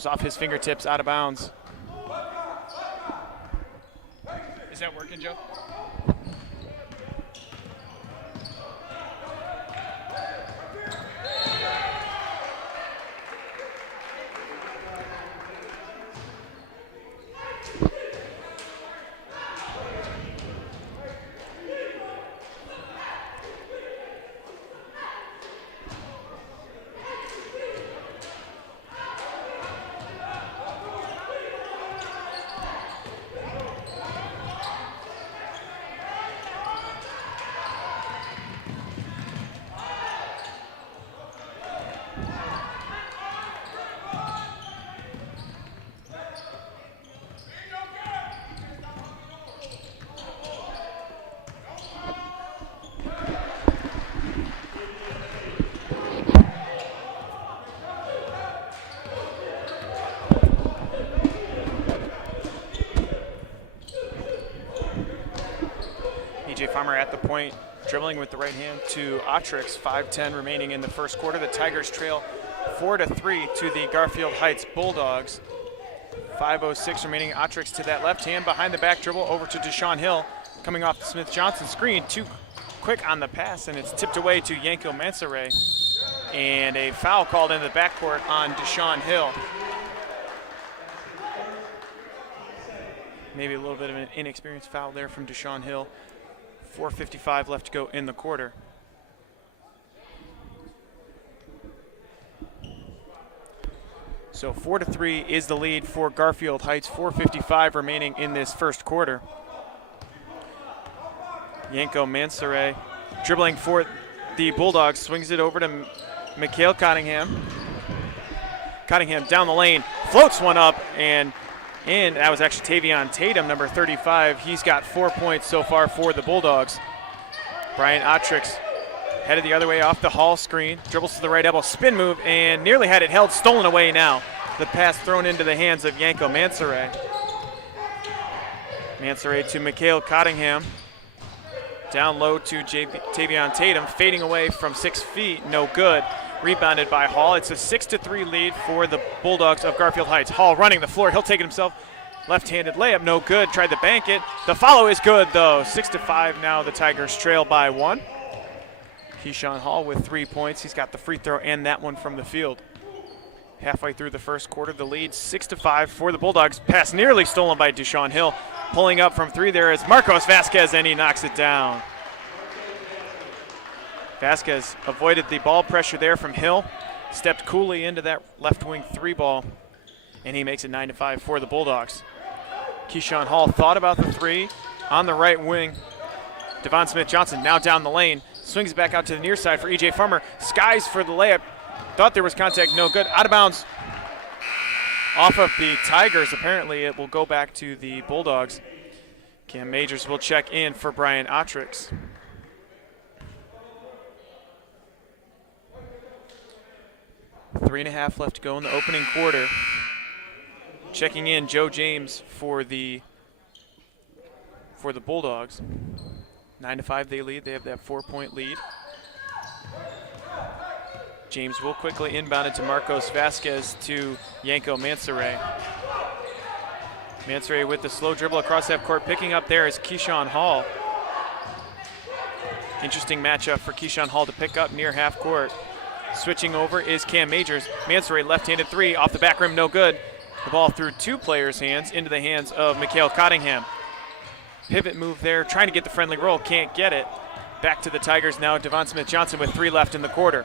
was off his fingertips, out of bounds. Is that working, Joe? Farmer at the point, dribbling with the right hand to Autrix. 5:10 remaining in the first quarter. The Tigers trail 4-3 to the Garfield Heights Bulldogs. 5:06 remaining. Autrix to that left hand, behind the back dribble over to Deshaun Hill, coming off the Smith-Johnson screen. Too quick on the pass, and it's tipped away to Yanko Mansoray. And a foul called in the backcourt on Deshaun Hill. Maybe a little bit of an inexperienced foul there from Deshaun Hill. 4:55 left to go in the quarter. So 4-3 is the lead for Garfield Heights. 4:55 remaining in this first quarter. Yanko Mansoray dribbling for the Bulldogs, swings it over to Mikhail Cottingham. Cottingham down the lane, floats one up, and that was actually Tavion Tatum, number 35. He's got 4 points so far for the Bulldogs. Brian Autrix headed the other way off the Hall screen, dribbles to the right elbow, spin move, and nearly had it held, stolen away now. The pass thrown into the hands of Yanko Mansoray. Mansoray to Mikhail Cottingham. Down low to Tavion Tatum, fading away from 6 feet, no good. Rebounded by Hall. It's a 6-3 lead for the Bulldogs of Garfield Heights. Hall running the floor. He'll take it himself. Left-handed layup, no good. Tried to bank it. The follow is good, though. 6-5 now. The Tigers trail by 1. Keyshawn Hall with 3 points. He's got the free throw and that one from the field. Halfway through the first quarter, the lead 6-5 for the Bulldogs. Pass nearly stolen by Deshaun Hill. Pulling up from 3 there is Marcos Vasquez, and he knocks it down. Vasquez avoided the ball pressure there from Hill, stepped coolly into that left wing 3 ball, and he makes it 9-5 for the Bulldogs. Keyshawn Hall thought about the 3 on the right wing. Devon Smith-Johnson now down the lane, swings back out to the near side for E.J. Farmer, skies for the layup, thought there was contact, no good, out of bounds. Off of the Tigers, apparently it will go back to the Bulldogs. Cam Majors will check in for Brian Autrix. 3.5 left to go in the opening quarter. Checking in Joe James for the Bulldogs. 9-5 they lead. They have that 4-point lead. James will quickly inbound it to Marcos Vasquez to Yanko Mansoray. Mansoray with the slow dribble across half court. Picking up there is Keyshawn Hall. Interesting matchup for Keyshawn Hall to pick up near half court. Switching over is Cam Majors. Mansoray left-handed 3 off the back rim, no good. The ball through 2 players' hands into the hands of Mikhail Cottingham. Pivot move there, trying to get the friendly roll, can't get it. Back to the Tigers now, Devon Smith-Johnson with 3 left in the quarter.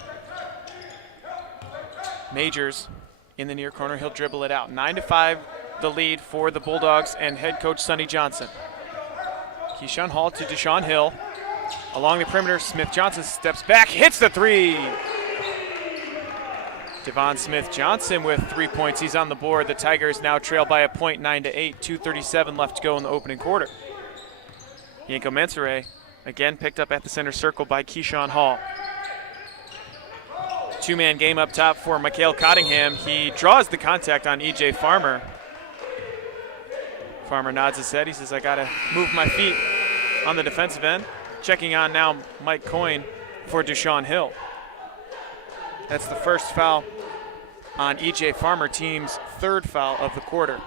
Majors in the near corner, he'll dribble it out. 9-5 the lead for the Bulldogs and head coach Sonny Johnson. Keyshawn Hall to Deshaun Hill. Along the perimeter, Smith-Johnson steps back, hits the 3. Devon Smith-Johnson with 3 points. He's on the board. The Tigers now trail by a point, 9-8. 2:37 left to go in the opening quarter. Yanko Mansoray again picked up at the center circle by Keyshawn Hall. 2-man game up top for Mikhail Cottingham. He draws the contact on E.J. Farmer. Farmer nods his head. He says, I got to move my feet on the defensive end. Checking on now Mike Coyne for Deshaun Hill. That's the first foul on E.J. Farmer, team's third foul of the quarter.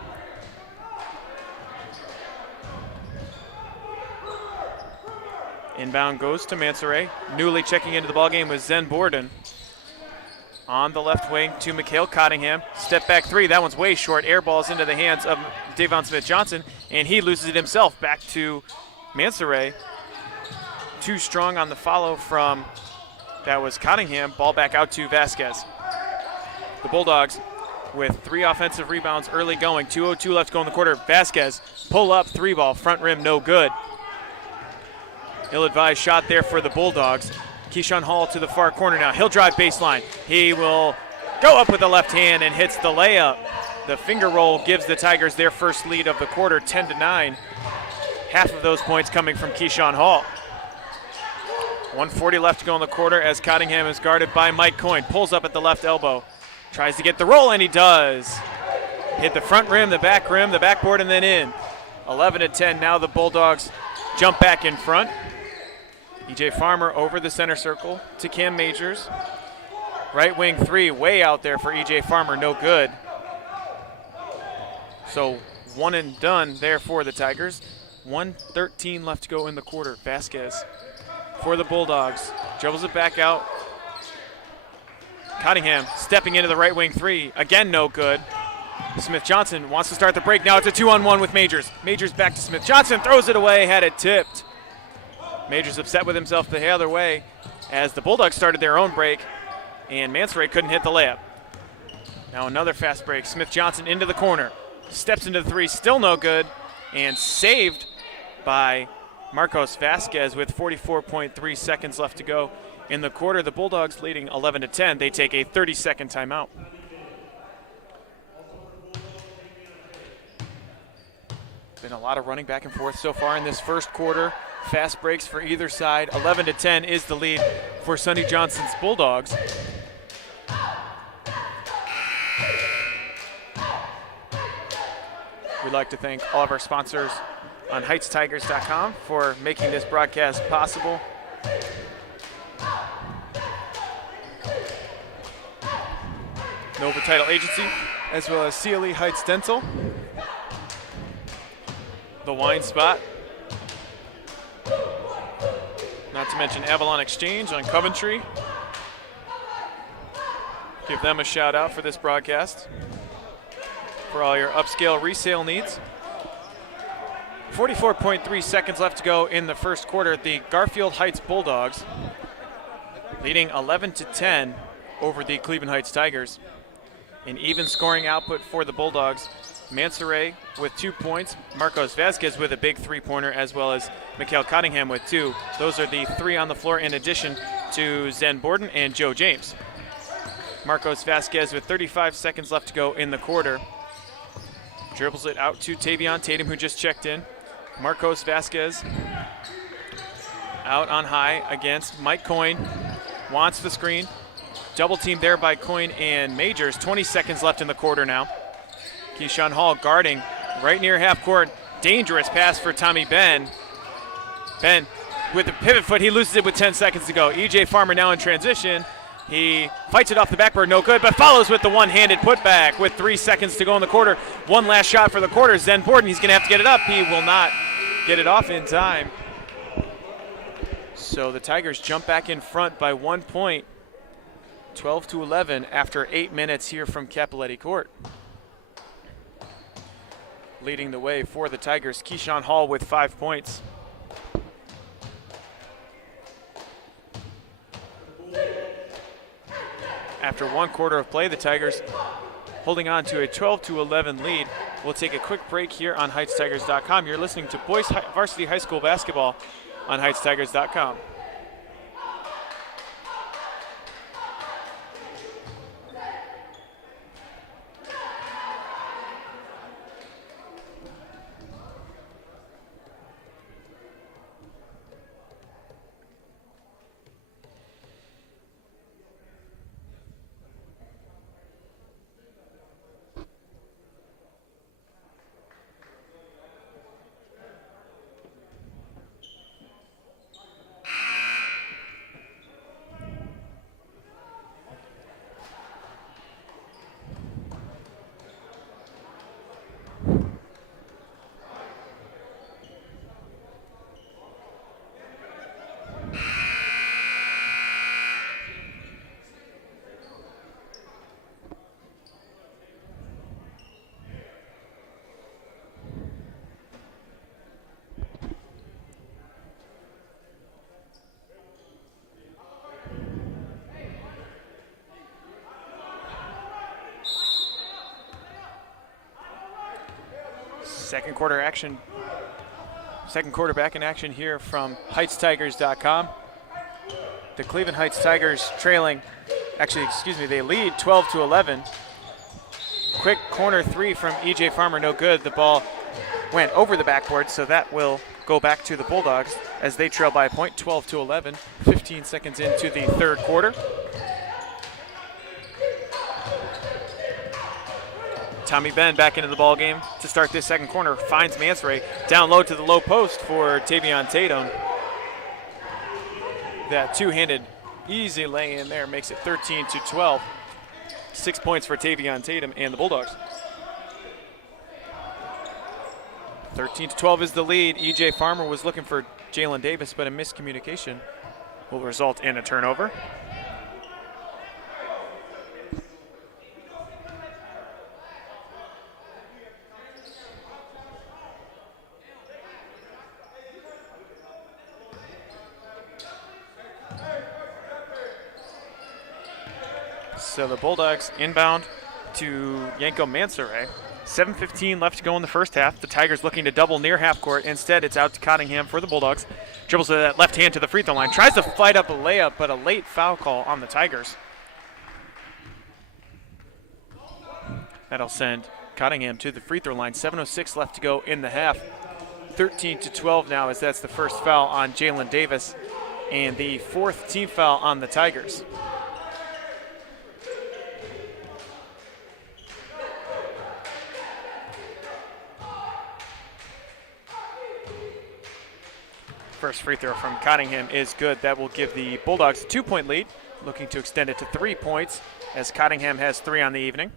Inbound goes to Mansoray. Newly checking into the ballgame was Zen Borden. On the left wing to Mikhail Cottingham. Step back three, that one's way short. Air balls into the hands of Davon Smith-Johnson, and he loses it himself. Back to Mansoray. Too strong on the follow from, that was Cottingham. Ball back out to Vasquez. The Bulldogs with 3 offensive rebounds early going. 2:02 left to go in the quarter. Vasquez, pull up, 3 ball, front rim, no good. Ill-advised shot there for the Bulldogs. Keyshawn Hall to the far corner now. He'll drive baseline. He will go up with the left hand and hits the layup. The finger roll gives the Tigers their first lead of the quarter, 10-9. Half of those points coming from Keyshawn Hall. 1:40 left to go in the quarter as Cottingham is guarded by Mike Coyne. Pulls up at the left elbow. Tries to get the roll, and he does. Hit the front rim, the backboard, and then in. 11-10. Now the Bulldogs jump back in front. E.J. Farmer over the center circle to Cam Majors. Right wing 3, way out there for E.J. Farmer, no good. So 1 and done there for the Tigers. 1:13 left to go in the quarter. Vasquez for the Bulldogs. Dribbles it back out. Cottingham stepping into the right wing 3. Again, no good. Smith-Johnson wants to start the break. Now it's a 2-on-1 with Majors. Majors back to Smith-Johnson, throws it away, had it tipped. Majors upset with himself the other way as the Bulldogs started their own break, and Mansoray couldn't hit the layup. Now another fast break. Smith-Johnson into the corner. Steps into the 3, still no good, and saved by Marcos Vasquez with 44.3 seconds left to go in the quarter. The Bulldogs leading 11-10. They take a 30-second timeout. Been a lot of running back and forth so far in this first quarter. Fast breaks for either side. 11-10 is the lead for Sonny Johnson's Bulldogs. We'd like to thank all of our sponsors on HeightsTigers.com for making this broadcast possible. Nova Title Agency, as well as CLE Heights Dental. The Wine Spot. Not to mention Avalon Exchange on Coventry. Give them a shout out for this broadcast for all your upscale resale needs. 44.3 seconds left to go in the first quarter. The Garfield Heights Bulldogs leading 11-10 over the Cleveland Heights Tigers. An even scoring output for the Bulldogs. Mansoray with 2 points, Marcos Vasquez with a big 3-pointer, as well as Mikhail Cottingham with 2. Those are the 3 on the floor in addition to Zen Borden and Joe James. Marcos Vasquez with 35 seconds left to go in the quarter. Dribbles it out to Tavion Tatum, who just checked in. Marcos Vasquez out on high against Mike Coyne. Wants the screen. Double team there by Coyne and Majors. 20 seconds left in the quarter now. Keyshawn Hall guarding right near half court. Dangerous pass for Tommy Ben. Ben with the pivot foot. He loses it with 10 seconds to go. E.J. Farmer now in transition. He fights it off the backboard, no good, but follows with the one-handed putback with 3 seconds to go in the quarter. One last shot for the quarter. Zen Borden, he's going to have to get it up. He will not get it off in time. So the Tigers jump back in front by 1 point, 12-11 after 8 minutes here from Cappelletti Court. Leading the way for the Tigers, Keyshawn Hall with 5 points. After 1 quarter of play, the Tigers holding on to a 12-11 lead. We'll take a quick break here on HeightsTigers.com. You're listening to Boys Varsity High School Basketball on HeightsTigers.com. Second quarter back in action here from HeightsTigers.com. The Cleveland Heights Tigers trailing, they lead 12-11. Quick corner three from E.J. Farmer, no good. The ball went over the backboard, so that will go back to the Bulldogs as they trail by a point, 12-11, 15 seconds into the third quarter. Tommy Benn back into the ball game to start this second corner, finds Mansoray down low to the low post for Tavion Tatum. That two-handed easy lay in there makes it 13-12. 6 points for Tavion Tatum and the Bulldogs. 13-12 is the lead. E.J. Farmer was looking for Jalen Davis, but a miscommunication will result in a turnover. So the Bulldogs inbound to Yanko Mansoray. 7:15 left to go in the first half. The Tigers looking to double near half court. Instead, it's out to Cottingham for the Bulldogs. Dribbles with that left hand to the free throw line. Tries to fight up a layup, but a late foul call on the Tigers. That'll send Cottingham to the free throw line. 7:06 left to go in the half. 13-12 now, as that's the first foul on Jalen Davis and the fourth team foul on the Tigers. First free throw from Cottingham is good. That will give the Bulldogs a 2-point lead, looking to extend it to 3 points as Cottingham has 3 on the evening.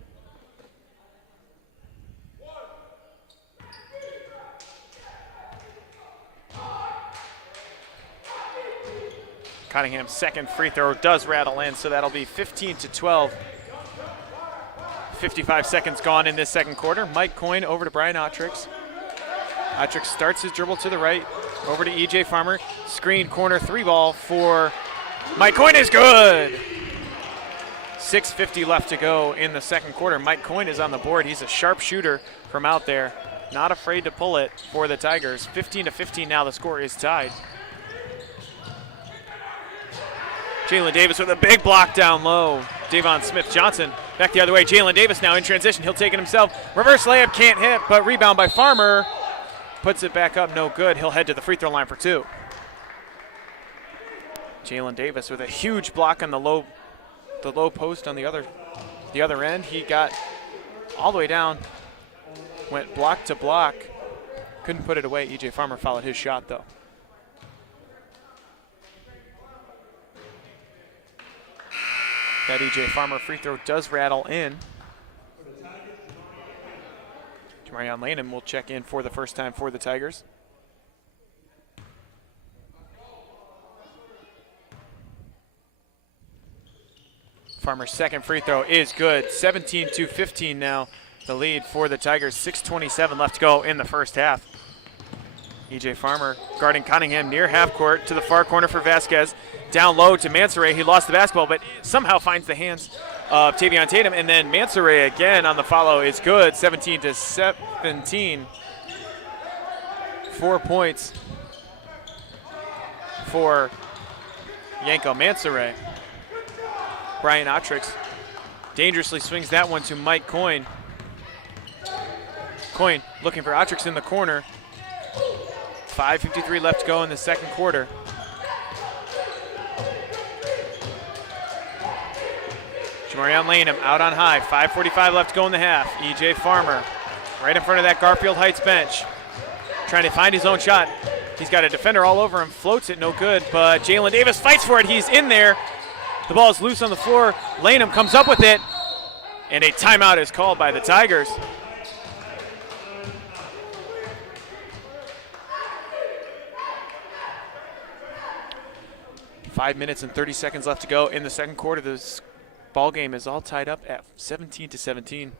Cottingham's second free throw does rattle in, so that'll be 15-12. 55 seconds gone in this second quarter. Mike Coyne over to Brian Ottrix. Ottrix starts his dribble to the right. Over to E.J. Farmer. Screen corner three ball for Mike Coyne is good. 6:50 left to go in the second quarter. Mike Coyne is on the board. He's a sharp shooter from out there. Not afraid to pull it for the Tigers. 15-15 now. The score is tied. Jalen Davis with a big block down low. Davon Smith-Johnson back the other way. Jalen Davis now in transition. He'll take it himself. Reverse layup can't hit, but rebound by Farmer. Puts it back up, no good. He'll head to the free throw line for 2. Jalen Davis with a huge block on the low post on the other end. He got all the way down, went block to block, couldn't put it away. E.J. Farmer followed his shot though. That E.J. Farmer free throw does rattle in. Marion Lanham will check in for the first time for the Tigers. Farmer's second free throw is good. 17-15 now, the lead for the Tigers. 6:27 left to go in the first half. E.J. Farmer guarding Cottingham near half court to the far corner for Vasquez. Down low to Mansoray. He lost the basketball, but somehow finds the hands of Tavion Tatum, and then Mansoray again on the follow is good. 17-17. 4 points for Yanko Mansoray. Brian Ottrix dangerously swings that one to Mike Coyne. Coyne looking for Ottrix in the corner. 5:53 left to go in the second quarter. Jamarion Lanham out on high. 5:45 left to go in the half. E.J. Farmer right in front of that Garfield Heights bench, trying to find his own shot. He's got a defender all over him, floats it, no good, but Jalen Davis fights for it. He's in there. The ball is loose on the floor. Lanham comes up with it, and a timeout is called by the Tigers. Five minutes and 30 seconds left to go in the second quarter. This ball game is all tied up at 17-17.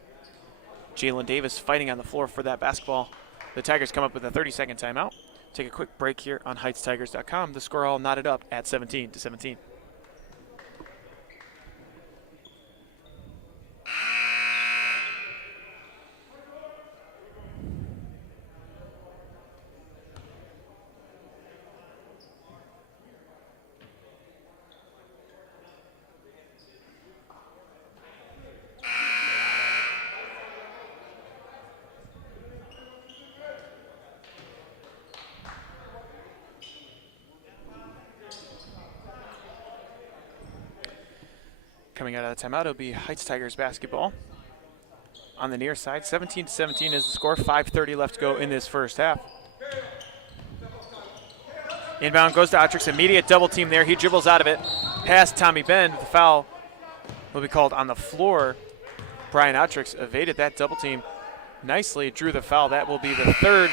Jalen Davis fighting on the floor for that basketball. The Tigers come up with a 30-second timeout. Take a quick break here on HeightsTigers.com. The score all knotted up at 17-17. Coming out of the timeout, it'll be Heights Tigers basketball. On the near side, 17-17 is the score. 5:30 left to go in this first half. Inbound goes to Otrix. Immediate double team there. He dribbles out of it. Past Tommy Ben. The foul will be called on the floor. Brian Otrix evaded that double team nicely, drew the foul. That will be the third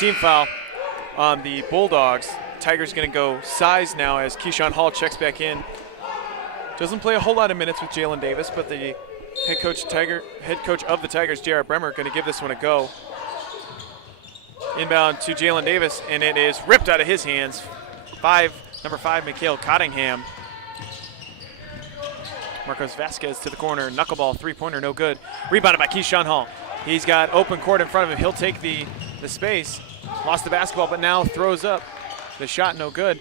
team foul on the Bulldogs. Tigers going to go size now as Keyshawn Hall checks back in. Doesn't play a whole lot of minutes with Jalen Davis, but the head coach of the Tigers, J.R. Bremer, going to give this one a go. Inbound to Jalen Davis, and it is ripped out of his hands. Number 5, Mikhail Cottingham. Marcos Vasquez to the corner. Knuckleball, three-pointer, no good. Rebounded by Keyshawn Hall. He's got open court in front of him. He'll take the space. Lost the basketball, but now throws up. The shot, no good.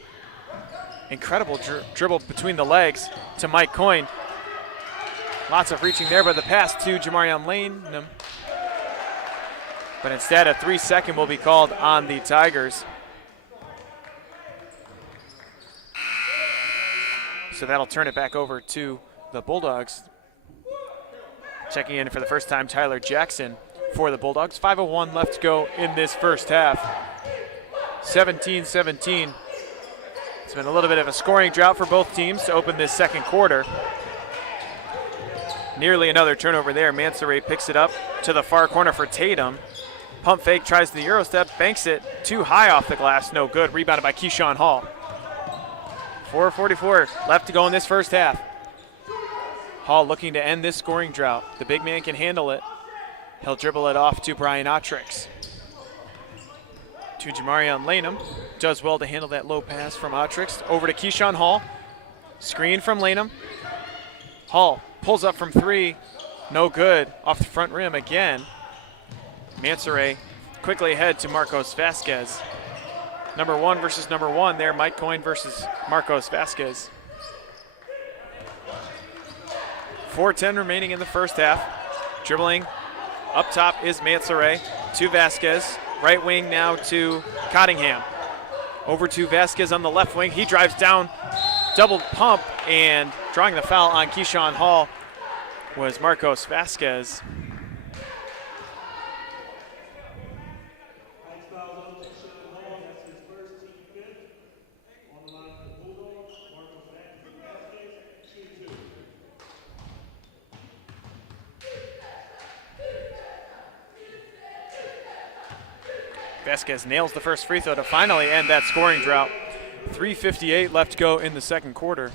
Incredible dribble between the legs to Mike Coyne. Lots of reaching there, but the pass to Jamarion Lane. But instead, a 3-second will be called on the Tigers. So that'll turn it back over to the Bulldogs. Checking in for the first time, Tyler Jackson for the Bulldogs. 5:01 left to go in this first half. 17-17. It's been a little bit of a scoring drought for both teams to open this second quarter. Nearly another turnover there. Mansouri picks it up to the far corner for Tatum. Pump fake, tries the Euro step, banks it too high off the glass, no good. Rebounded by Keyshawn Hall. 4:44 left to go in this first half. Hall looking to end this scoring drought. The big man can handle it. He'll dribble it off to Brian Otrix. To Jamarion Lanham. Does well to handle that low pass from Otrix. Over to Keyshawn Hall. Screen from Lanham. Hall pulls up from 3. No good. Off the front rim again. Mansouri quickly ahead to Marcos Vasquez. Number 1 versus number 1 there. Mike Coyne versus Marcos Vasquez. 4:10 remaining in the first half. Dribbling up top is Mansouri to Vasquez. Right wing now to Cottingham. Over to Vasquez on the left wing. He drives down, double pump, and drawing the foul on Keyshawn Hall was Marcos Vasquez. Vasquez nails the first free throw to finally end that scoring drought. 3:58 left to go in the second quarter.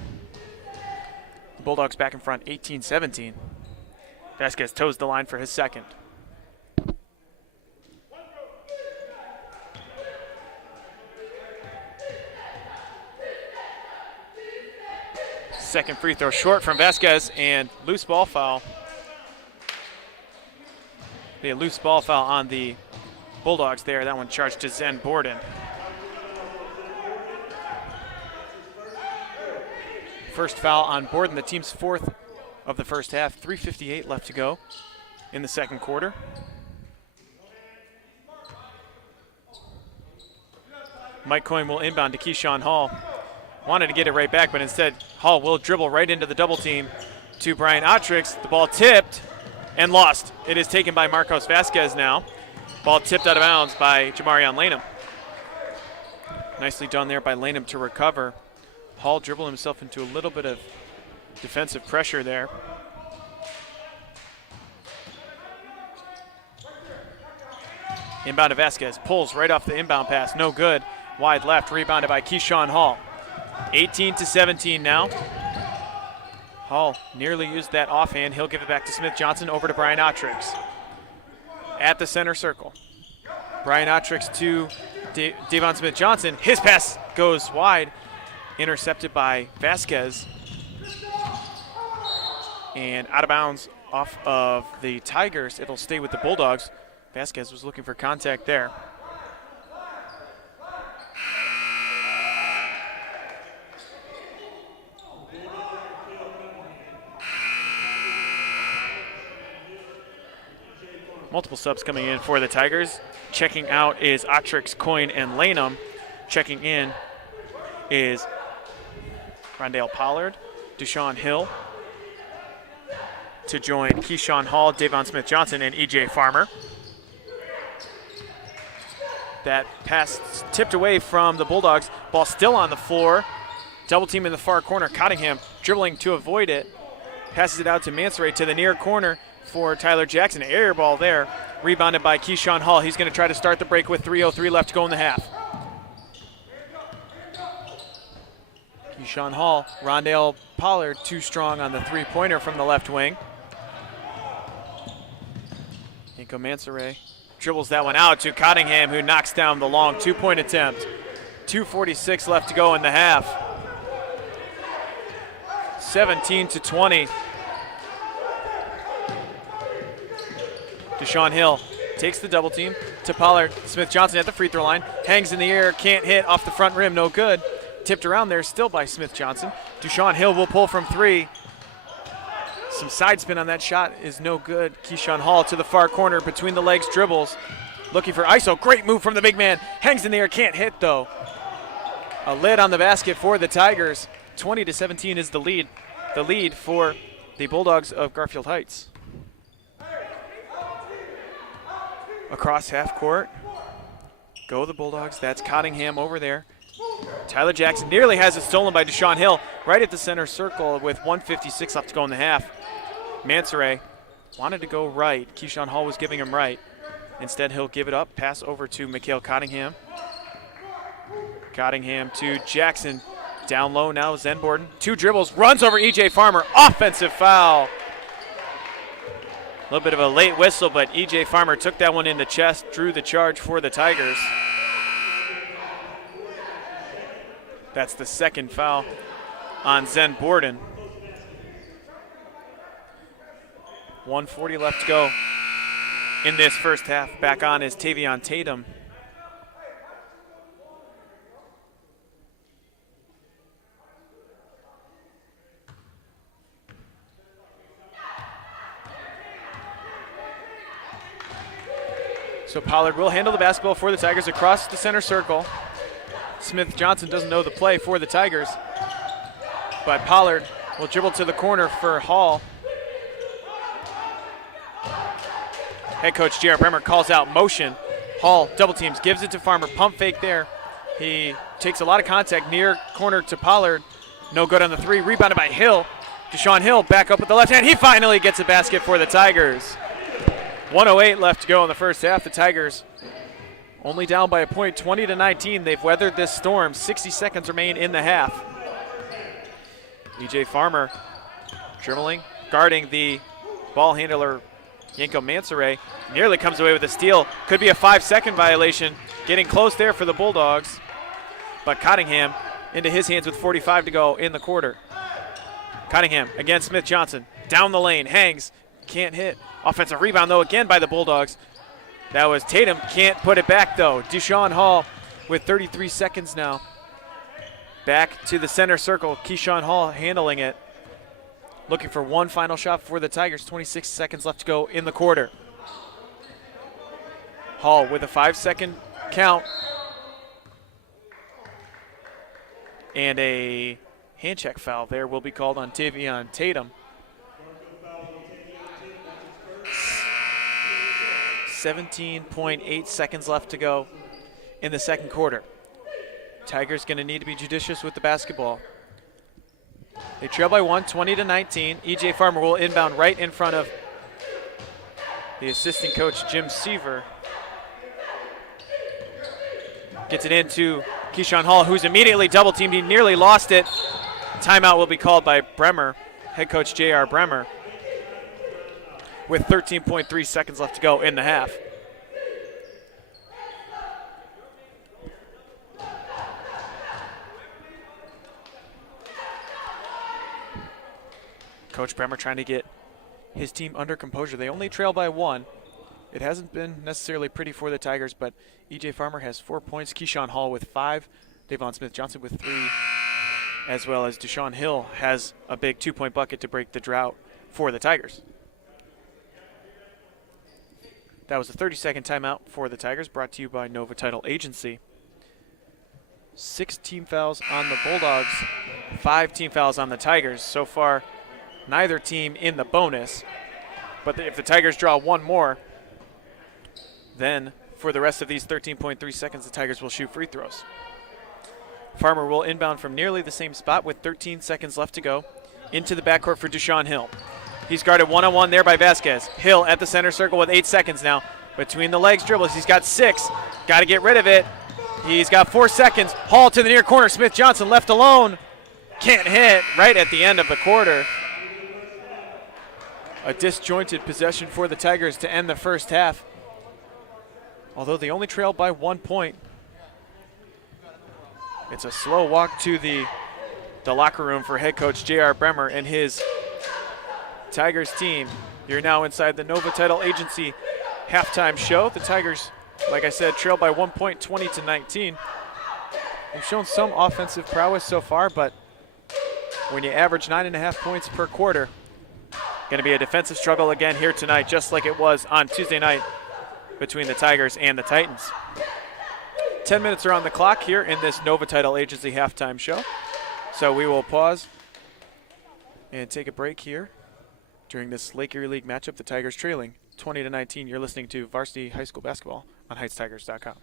The Bulldogs back in front, 18-17. Vasquez toes the line for his second. Second free throw short from Vasquez, and loose ball foul. A loose ball foul on the Bulldogs there. That one charged to Zen Borden. First foul on Borden, the team's 4th of the first half. 3:58 left to go in the second quarter. Mike Coyne will inbound to Keyshawn Hall. Wanted to get it right back, but instead Hall will dribble right into the double team to Brian Otrix. The ball tipped and lost. It is taken by Marcos Vasquez now. Ball tipped out of bounds by Jamarion Lanham. Nicely done there by Lanham to recover. Hall dribbled himself into a little bit of defensive pressure there. Inbound to Vasquez. Pulls right off the inbound pass. No good. Wide left. Rebounded by Keyshawn Hall. 18-17 now. Hall nearly used that offhand. He'll give it back to Smith Johnson. Over to Brian Otrix. At the center circle. Brian Otrix to Devon Smith Johnson. His pass goes wide. Intercepted by Vasquez. And out of bounds off of the Tigers. It'll stay with the Bulldogs. Vasquez was looking for contact there. Multiple subs coming in for the Tigers. Checking out is Otrix, Coyne, and Lanham. Checking in is Rondale Pollard, Deshaun Hill, to join Keyshawn Hall, Davon Smith-Johnson, and E.J. Farmer. That pass tipped away from the Bulldogs. Ball still on the floor. Double team in the far corner. Cottingham dribbling to avoid it. Passes it out to Mansoray to the near corner for Tyler Jackson. Air ball there. Rebounded by Keyshawn Hall. He's going to try to start the break with 3:03 left to go in the half. Keyshawn Hall, Rondale Pollard too strong on the three-pointer from the left wing. Inko Mansoray dribbles that one out to Cottingham, who knocks down the long two-point attempt. 2:46 left to go in the half. 17-20. Deshaun Hill takes the double team to Pollard. Smith-Johnson at the free throw line. Hangs in the air, can't hit, off the front rim, no good. Tipped around there still by Smith-Johnson. Deshaun Hill will pull from three. Some side spin on that shot is no good. Keyshawn Hall to the far corner, between the legs dribbles. Looking for ISO, great move from the big man. Hangs in the air, can't hit though. A lid on the basket for the Tigers. 20-17 is the lead. The lead for the Bulldogs of Garfield Heights. Across half court, go the Bulldogs. That's Cottingham over there. Tyler Jackson nearly has it stolen by Deshaun Hill right at the center circle with 1:56 left to go in the half. Mansoray wanted to go right. Keyshawn Hall was giving him right. Instead, he'll give it up. Pass over to Mikhail Cottingham. Cottingham to Jackson. Down low now, Zen Borden. Two dribbles, runs over E.J. Farmer. Offensive foul. A little bit of a late whistle, but E.J. Farmer took that one in the chest, drew the charge for the Tigers. That's the second foul on Zen Borden. 1:40 left to go in this first half. Back on is Tavion Tatum. So Pollard will handle the basketball for the Tigers across the center circle. Smith-Johnson doesn't know the play for the Tigers, but Pollard will dribble to the corner for Hall. Head coach J.R. Bremer calls out motion. Hall double teams, gives it to Farmer, pump fake there. He takes a lot of contact near corner to Pollard. No good on the three, rebounded by Hill. Deshaun Hill back up with the left hand. He finally gets a basket for the Tigers. 1:08 left to go in the first half. The Tigers only down by a point, 20-19. They've weathered this storm. 60 seconds remain in the half. E.J. Farmer dribbling, guarding the ball handler, Yanko Mansoray. Nearly comes away with a steal. Could be a 5-second violation. Getting close there for the Bulldogs. But Cottingham into his hands with 45 to go in the quarter. Cottingham against Smith-Johnson. Down the lane, hangs, can't hit. Offensive rebound, though, again by the Bulldogs. That was Tatum, can't put it back, though. Deshaun Hall with 33 seconds now. Back to the center circle. Keyshawn Hall handling it. Looking for one final shot for the Tigers. 26 seconds left to go in the quarter. Hall with a 5-second count. And a hand check foul there will be called on Tavion Tatum. 17.8 seconds left to go in the second quarter. Tigers going to need to be judicious with the basketball. They trail by one, 20-19. E.J. Farmer will inbound right in front of the assistant coach, Jim Seaver. Gets it into Keyshawn Hall, who's immediately double teamed. He nearly lost it. Timeout will be called by Bremer, head coach J.R. Bremer, with 13.3 seconds left to go in the half. Coach Bremer trying to get his team under composure. They only trail by one. It hasn't been necessarily pretty for the Tigers, but E.J. Farmer has 4 points, Keyshawn Hall with 5, Davon Smith-Johnson with 3, as well as Deshaun Hill has a big 2-point bucket to break the drought for the Tigers. That was a 30-second timeout for the Tigers, brought to you by Nova Title Agency. 6 team fouls on the Bulldogs, 5 team fouls on the Tigers. So far, neither team in the bonus. But if the Tigers draw one more, then for the rest of these 13.3 seconds, the Tigers will shoot free throws. Farmer will inbound from nearly the same spot with 13 seconds left to go into the backcourt for Deshaun Hill. He's guarded one-on-one there by Vasquez. Hill at the center circle with 8 seconds now. Between the legs dribbles. He's got 6. Got to get rid of it. He's got 4 seconds. Hall to the near corner. Smith-Johnson left alone. Can't hit right at the end of the quarter. A disjointed possession for the Tigers to end the first half. Although they only trailed by 1 point. It's a slow walk to the locker room for head coach J.R. Bremer and his Tigers team. You're now inside the Nova Title Agency halftime show. The Tigers, like I said, trail by 1 point, 20-19. They've shown some offensive prowess so far, but when you average 9.5 points per quarter, going to be a defensive struggle again here tonight, just like it was on Tuesday night between the Tigers and the Titans. 10 minutes are on the clock here in this Nova Title Agency halftime show. So we will pause and take a break here during this Lake Erie League matchup. The Tigers trailing 20-19. You're listening to Varsity High School Basketball on HeightsTigers.com.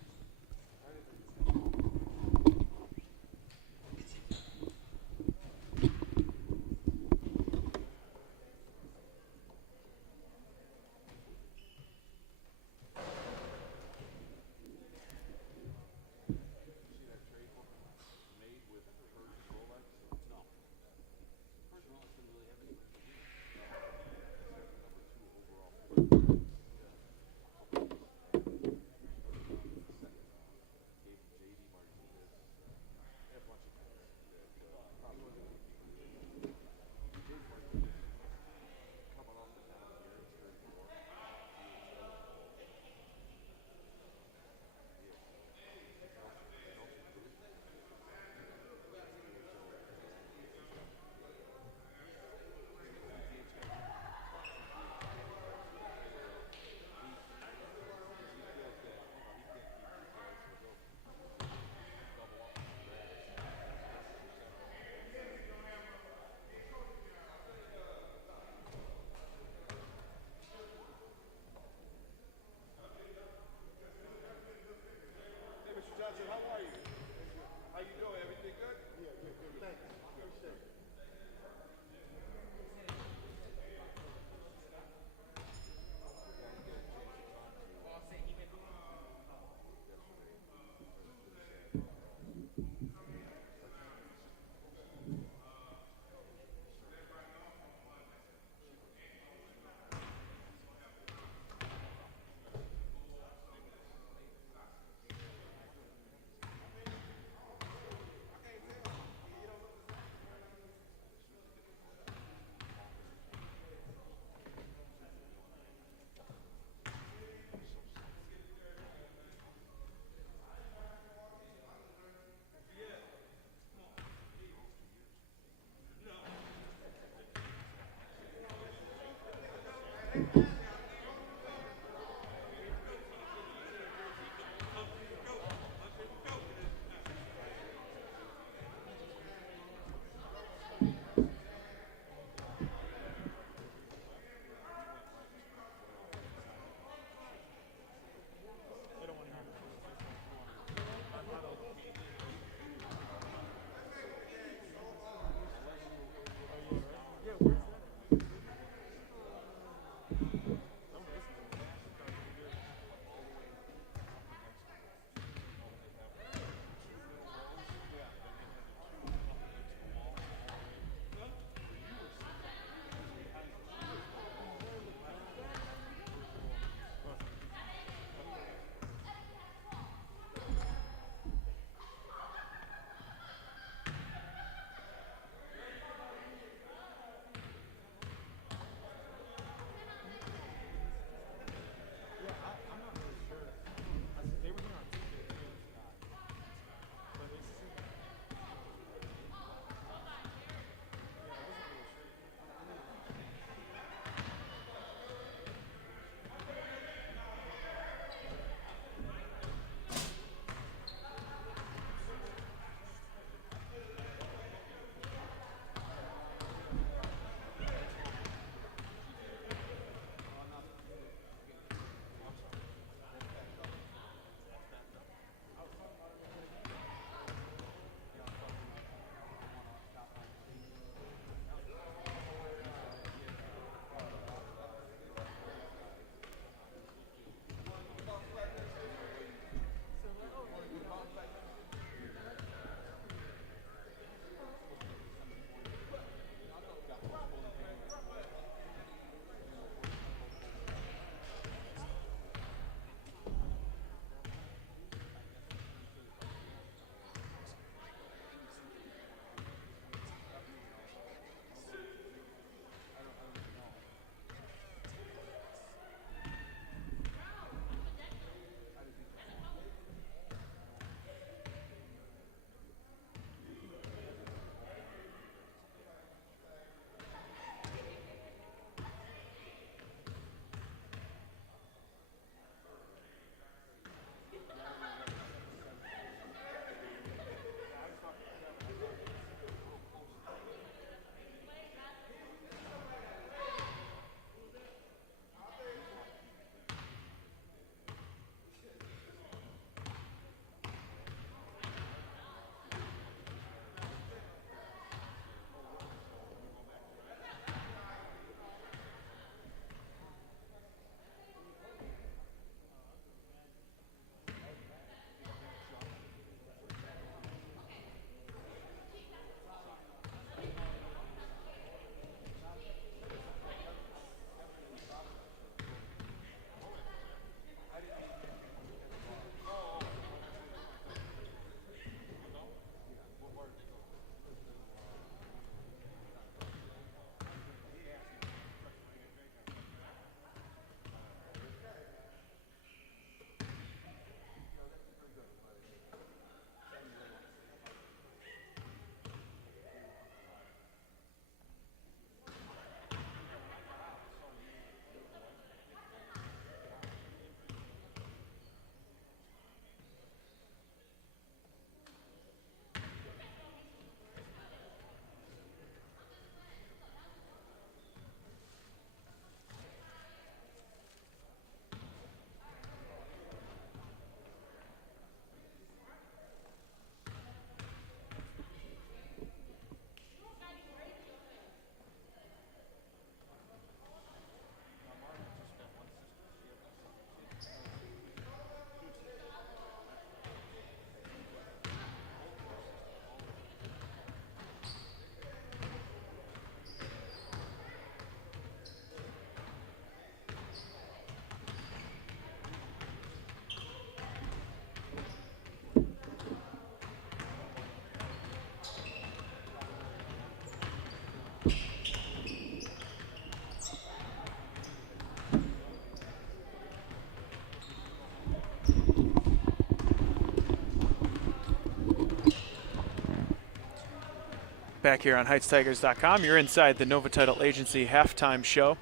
Back here on HeightsTigers.com, you're inside the Nova Title Agency halftime show.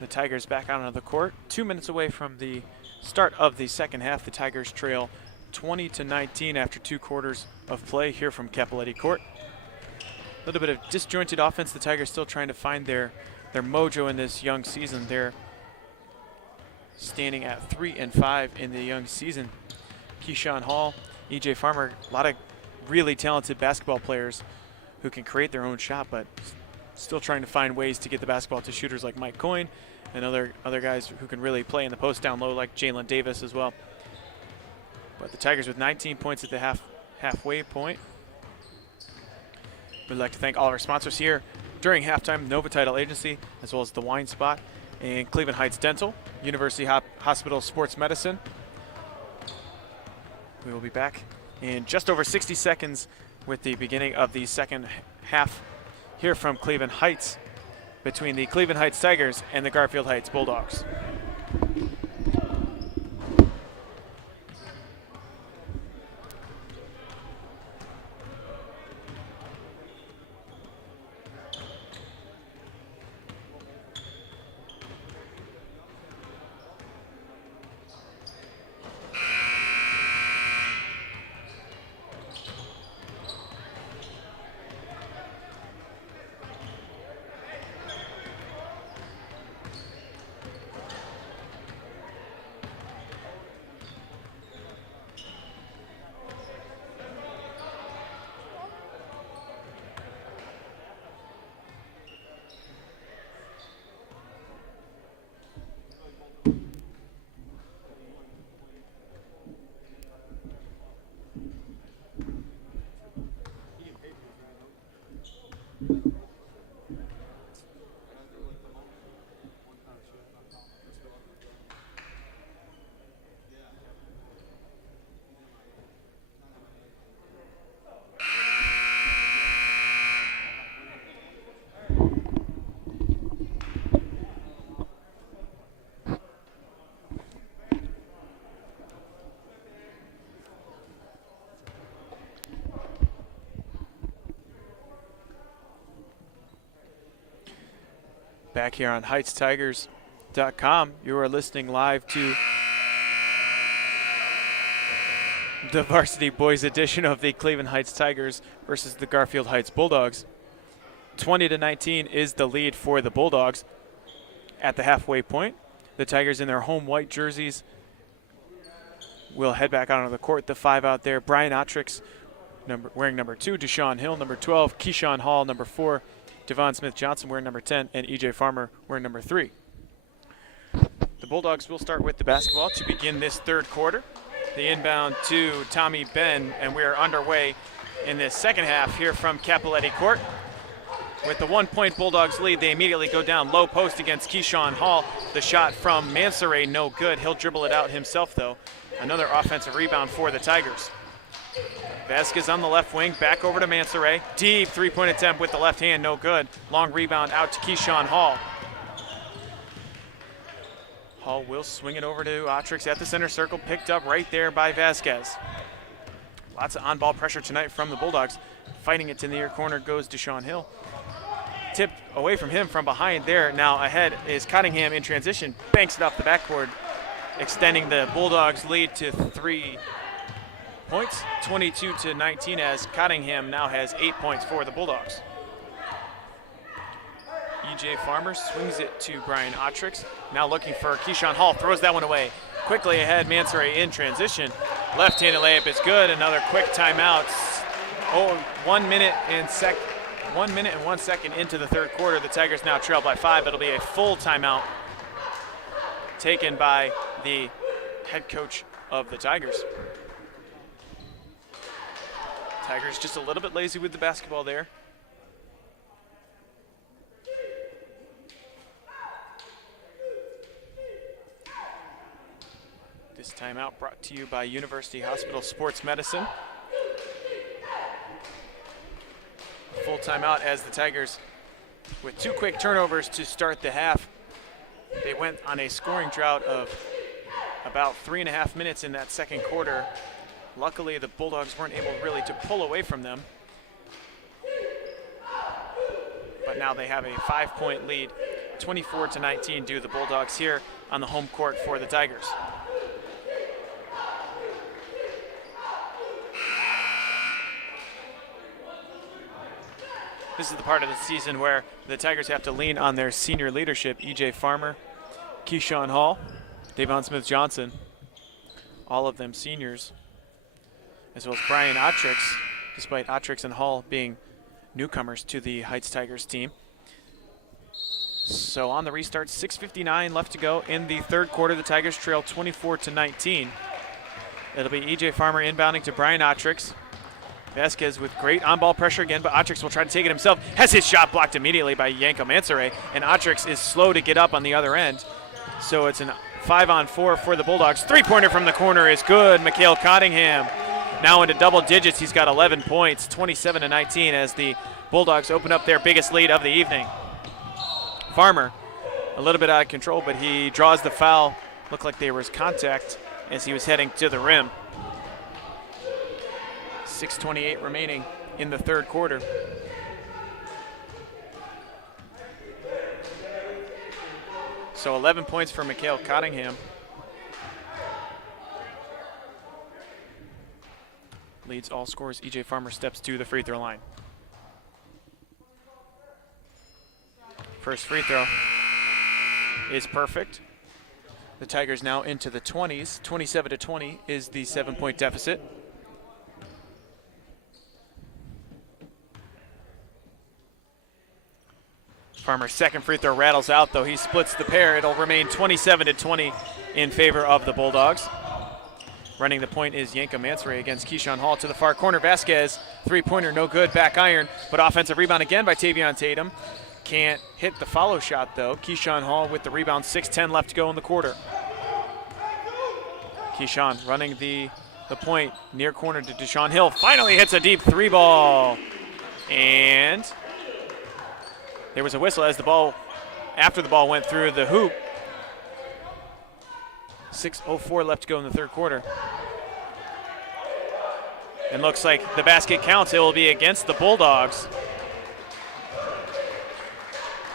The Tigers back out on the court. 2 minutes away from the start of the second half. The Tigers trail 20-19 after 2 quarters of play here from Cappelletti Court. A little bit of disjointed offense. The Tigers still trying to find their mojo in this young season. They're standing at 3-5 in the young season. Keyshawn Hall, E.J. Farmer, a lot of really talented basketball players who can create their own shot, but still trying to find ways to get the basketball to shooters like Mike Coyne and other guys who can really play in the post down low like Jalen Davis as well. But the Tigers with 19 points at the halfway point. We'd like to thank all of our sponsors here during halftime: Nova Title Agency, as well as The Wine Spot, and Cleveland Heights Dental, University Hospital Sports Medicine. We will be back in just over 60 seconds with the beginning of the second half here from Cleveland Heights, between the Cleveland Heights Tigers and the Garfield Heights Bulldogs. Back here on HeightsTigers.com, you are listening live to the Varsity Boys edition of the Cleveland Heights Tigers versus the Garfield Heights Bulldogs. 20-19 is the lead for the Bulldogs at the halfway point. The Tigers in their home white jerseys will head back out on the court. The 5 out there: Brian Otrix, wearing number 2, Deshaun Hill, number 12, Keyshawn Hall, number 4, Devon Smith-Johnson wearing number 10, and E.J. Farmer wearing number 3. The Bulldogs will start with the basketball to begin this third quarter. The inbound to Tommy Ben, and we are underway in this second half here from Cappelletti Court. With the 1-point Bulldogs lead, they immediately go down low post against Keyshawn Hall. The shot from Mansoray, no good. He'll dribble it out himself, though. Another offensive rebound for the Tigers. Vasquez on the left wing, back over to Mansoray. Deep three-point attempt with the left hand, no good. Long rebound out to Keyshawn Hall. Hall will swing it over to Otrix at the center circle, picked up right there by Vasquez. Lots of on-ball pressure tonight from the Bulldogs. Fighting it to the near corner goes Deshaun Hill. Tipped away from him from behind there. Now ahead is Cottingham in transition, banks it off the backboard, extending the Bulldogs lead to 3 points, 22-19, as Cottingham now has 8 points for the Bulldogs. E.J. Farmer swings it to Brian Otrix. Now looking for Keyshawn Hall, throws that one away. Quickly ahead, Mansoray in transition. Left-handed layup is good. Another quick timeout. 1 minute and 1 second into the third quarter. The Tigers now trail by 5. It'll be a full timeout taken by the head coach of the Tigers. Tigers just a little bit lazy with the basketball there. This timeout brought to you by University Hospital Sports Medicine. Full timeout as the Tigers, with 2 quick turnovers to start the half. They went on a scoring drought of about 3.5 minutes in that second quarter. Luckily, the Bulldogs weren't able really to pull away from them. now they have a 5-point lead, 24-19, due to the Bulldogs here on the home court for the Tigers. This is the part of the season where the Tigers have to lean on their senior leadership. E.J. Farmer, Keyshawn Hall, Davon Smith-Johnson, all of them seniors, as well as Brian Otrix, despite Otrix and Hall being newcomers to the Heights Tigers team. So on the restart, 6:59 left to go in the third quarter. The Tigers trail 24-19. It'll be E.J. Farmer inbounding to Brian Otrix. Vasquez with great on-ball pressure again, but Otrix will try to take it himself. Has his shot blocked immediately by Yanko Mansoure, and Otrix is slow to get up on the other end. So it's a 5-on-4 for the Bulldogs. Three-pointer from the corner is good. Mikhail Cottingham now into double digits. He's got 11 points, 27-19, as the Bulldogs open up their biggest lead of the evening. Farmer, a little bit out of control, but he draws the foul. Looked like there was contact as he was heading to the rim. 6:28 remaining in the third quarter. So 11 points for Mikhail Cottingham. Leads all scorers. E.J. Farmer steps to the free throw line. First free throw is perfect. The Tigers now into the 20s. 27-20 is the 7-point deficit. Farmer's second free throw rattles out, though. He splits the pair. It'll remain 27-20 in favor of the Bulldogs. Running the point is Yanko Mansoure against Keyshawn Hall to the far corner. Vasquez, three-pointer, no good, back iron, but offensive rebound again by Tavion Tatum. Can't hit the follow shot, though. Keyshawn Hall with the rebound, 6:10 left to go in the quarter. Keyshawn running the point, near corner to Deshaun Hill. Finally hits a deep three ball. And there was a whistle after the ball went through the hoop. 6:04 left to go in the third quarter. And looks like the basket counts. It will be against the Bulldogs.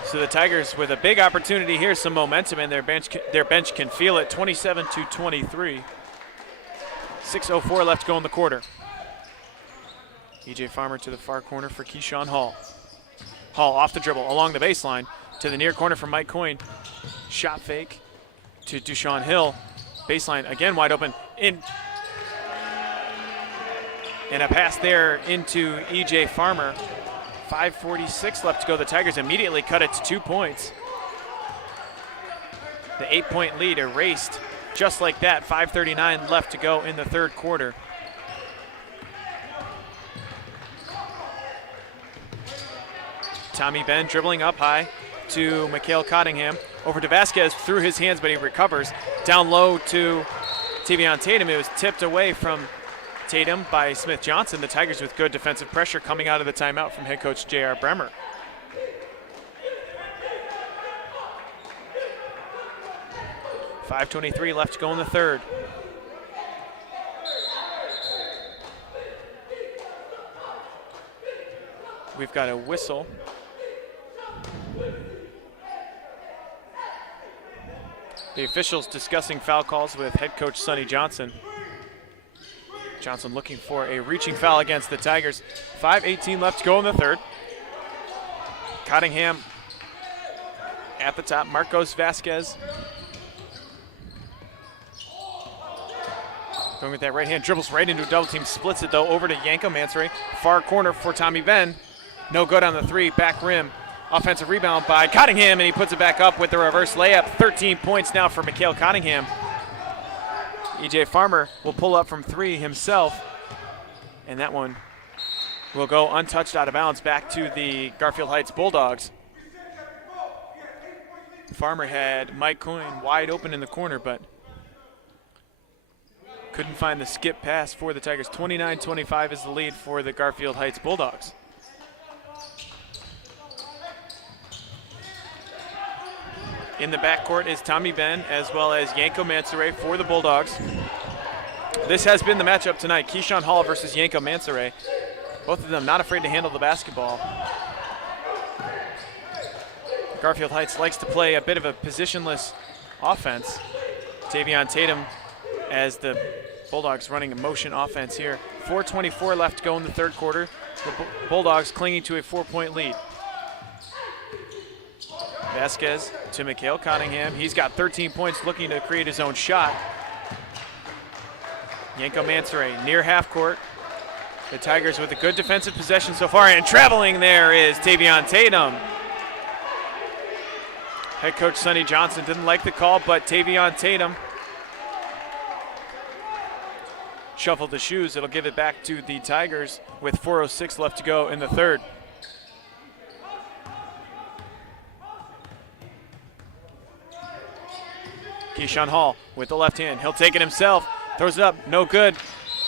So the Tigers with a big opportunity here, some momentum, and their bench can feel it. 27-23. 6:04 left to go in the quarter. E.J. Farmer to the far corner for Keyshawn Hall. Hall off the dribble along the baseline to the near corner for Mike Coyne. Shot fake to Deshaun Hill. Baseline again wide open. And a pass there into E.J. Farmer. 5:46 left to go. The Tigers immediately cut it to 2 points. The 8-point lead erased just like that. 5:39 left to go in the third quarter. Tommy Benn dribbling up high to Mikhail Cottingham. Over to Vasquez, through his hands, but he recovers. Down low to Tavion Tatum. It was tipped away from Tatum by Smith-Johnson. The Tigers with good defensive pressure coming out of the timeout from head coach J.R. Bremer. .523 left to go in the third. We've got a whistle. The officials discussing foul calls with head coach Sonny Johnson. Johnson looking for a reaching foul against the Tigers. 5:18 left to go in the third. Cottingham at the top. Marcos Vasquez going with that right hand, dribbles right into a double team, splits it though over to Yanko Mansoure. Far corner for Tommy Benn. No good on the three, back rim. Offensive rebound by Cottingham, and he puts it back up with the reverse layup. 13 points now for Mikhail Cottingham. E.J. Farmer will pull up from three himself, and that one will go untouched out of bounds back to the Garfield Heights Bulldogs. Farmer had Mike Coyne wide open in the corner, but couldn't find the skip pass for the Tigers. 29-25 is the lead for the Garfield Heights Bulldogs. In the backcourt is Tommy Benn as well as Yanko Mansoure for the Bulldogs. This has been the matchup tonight, Keyshawn Hall versus Yanko Mansoure. Both of them not afraid to handle the basketball. Garfield Heights likes to play a bit of a positionless offense. Tavion Tatum as the Bulldogs running a motion offense here. 4:24 left to go in the third quarter. The Bulldogs clinging to a 4-point lead. Vasquez to Mikhail Cottingham. He's got 13 points, looking to create his own shot. Yanko Mansoray near half court. The Tigers with a good defensive possession so far, and traveling there is Tavion Tatum. Head coach Sonny Johnson didn't like the call, but Tavion Tatum shuffled the shoes. It'll give it back to the Tigers with 4:06 left to go in the third. Keyshawn Hall with the left hand. He'll take it himself. Throws it up, no good.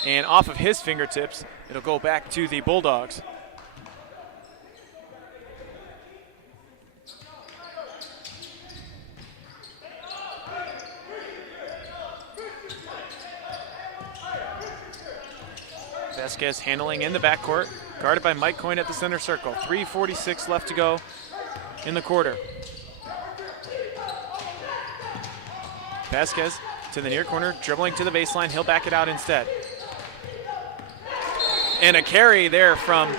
And off of his fingertips, it'll go back to the Bulldogs. Vasquez handling in the backcourt, guarded by Mike Coyne at the center circle. 3:46 left to go in the quarter. Vasquez to the near corner, dribbling to the baseline. He'll back it out instead. And a carry there from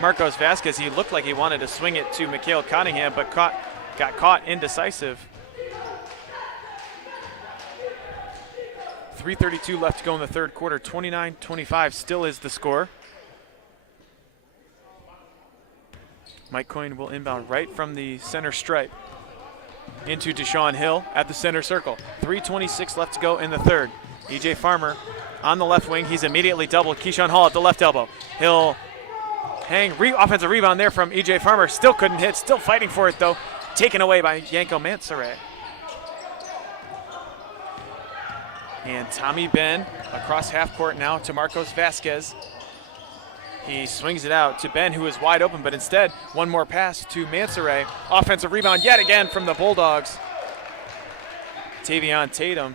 Marcos Vasquez. He looked like he wanted to swing it to Mikhail Cottingham, but got caught indecisive. 3:32 left to go in the third quarter. 29-25 still is the score. Mike Coyne will inbound right from the center stripe into Deshaun Hill at the center circle. 3:26 left to go in the third. E.J. Farmer on the left wing. He's immediately doubled. Keyshawn Hall at the left elbow. He'll hang. Offensive rebound there from E.J. Farmer. Still couldn't hit. Still fighting for it, though. Taken away by Yanko Mansoray. And Tommy Ben across half court now to Marcos Vasquez. He swings it out to Ben, who is wide open, but instead, one more pass to Mansoray. Offensive rebound yet again from the Bulldogs. Tavion Tatum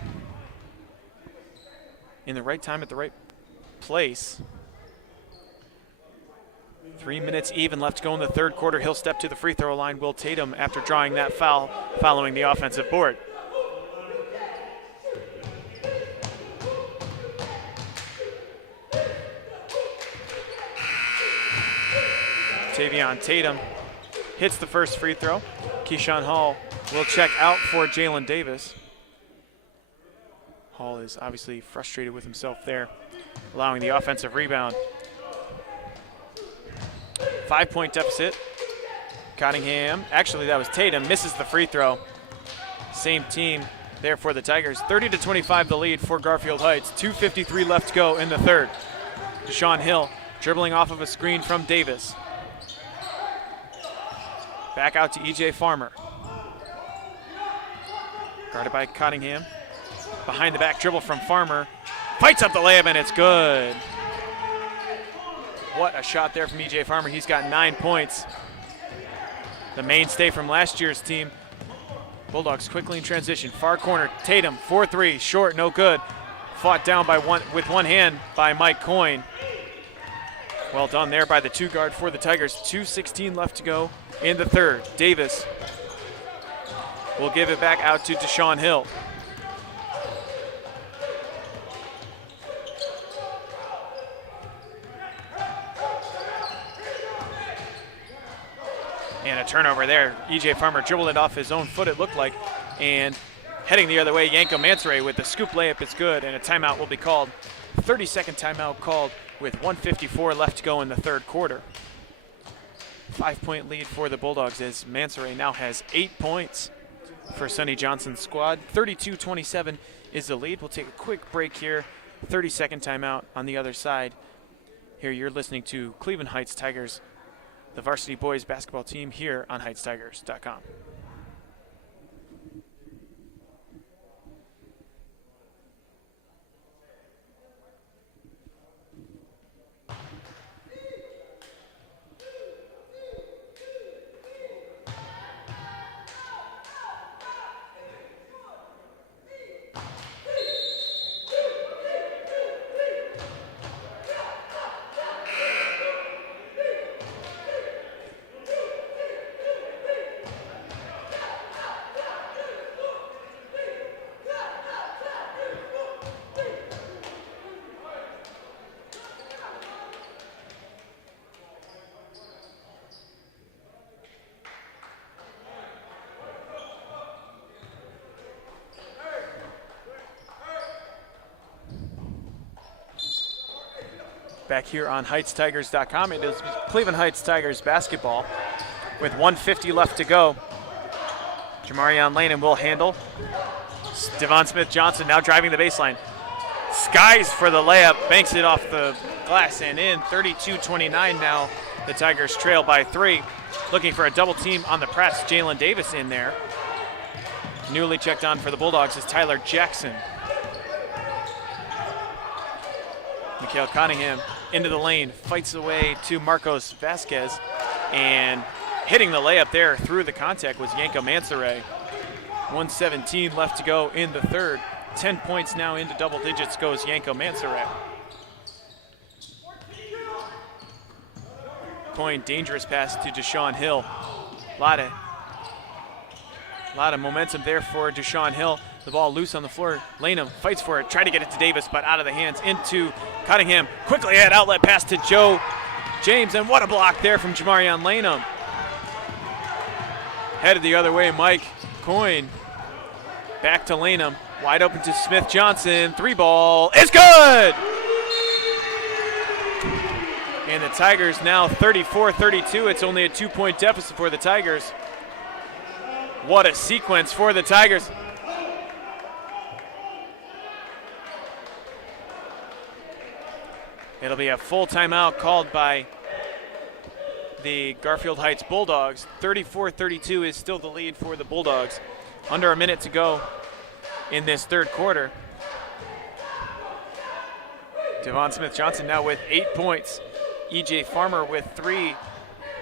in the right time at the right place. 3 minutes even left to go in the third quarter. He'll step to the free throw line. Will Tatum after drawing that foul following the offensive board. Tavion Tatum hits the first free throw. Keyshawn Hall will check out for Jalen Davis. Hall is obviously frustrated with himself there, allowing the offensive rebound. 5-point deficit. Cottingham, actually that was Tatum, misses the free throw. Same team there for the Tigers. 30-25 the lead for Garfield Heights. 2:53 left to go in the third. Deshaun Hill dribbling off of a screen from Davis. Back out to E.J. Farmer. Guarded by Cottingham. Behind the back dribble from Farmer. Fights up the layup and it's good. What a shot there from E.J. Farmer. He's got 9 points. The mainstay from last year's team. Bulldogs quickly in transition. Far corner, Tatum, 4-3, short, no good. Fought down with one hand by Mike Coyne. Well done there by the two guard for the Tigers. 2:16 left to go in the third. Davis will give it back out to Deshaun Hill. And a turnover there. E.J. Farmer dribbled it off his own foot, it looked like, and heading the other way, Yanko Mansoray with the scoop layup is good, and a timeout will be called. 30-second timeout called with 1:54 left to go in the third quarter. 5-point lead for the Bulldogs as Mansoray now has 8 points for Sonny Johnson's squad. 32-27 is the lead. We'll take a quick break here. 30-second timeout on the other side. Here you're listening to Cleveland Heights Tigers, the varsity boys basketball team here on HeightsTigers.com. back here on HeightsTigers.com. It is Cleveland Heights Tigers basketball with 1:50 left to go. Jamarion Lanham will handle. Devon Smith-Johnson now driving the baseline. Skies for the layup, banks it off the glass and in. 32-29 now. The Tigers trail by 3. Looking for a double team on the press. Jalen Davis in there. Newly checked on for the Bulldogs is Tyler Jackson. Mikhail Cunningham into the lane, fights away to Marcos Vasquez, and hitting the layup there through the contact was Yanko Mansoray. 1:17 left to go in the third. 10 points now into double digits goes Yanko Mansoray. Coin, dangerous pass to Deshaun Hill. A lot of momentum there for Deshaun Hill. The ball loose on the floor. Lanham fights for it, tried to get it to Davis, but out of the hands into Cunningham. Quickly had outlet pass to Joe James, and what a block there from Jamarion Lanham. Headed the other way, Mike Coyne. Back to Lanham, wide open to Smith-Johnson. 3-ball is good! And the Tigers now 34-32. It's only a 2-point deficit for the Tigers. What a sequence for the Tigers. It'll be a full timeout called by the Garfield Heights Bulldogs. 34-32 is still the lead for the Bulldogs. Under a minute to go in this third quarter. Devon Smith-Johnson now with 8 points. E.J. Farmer with 3.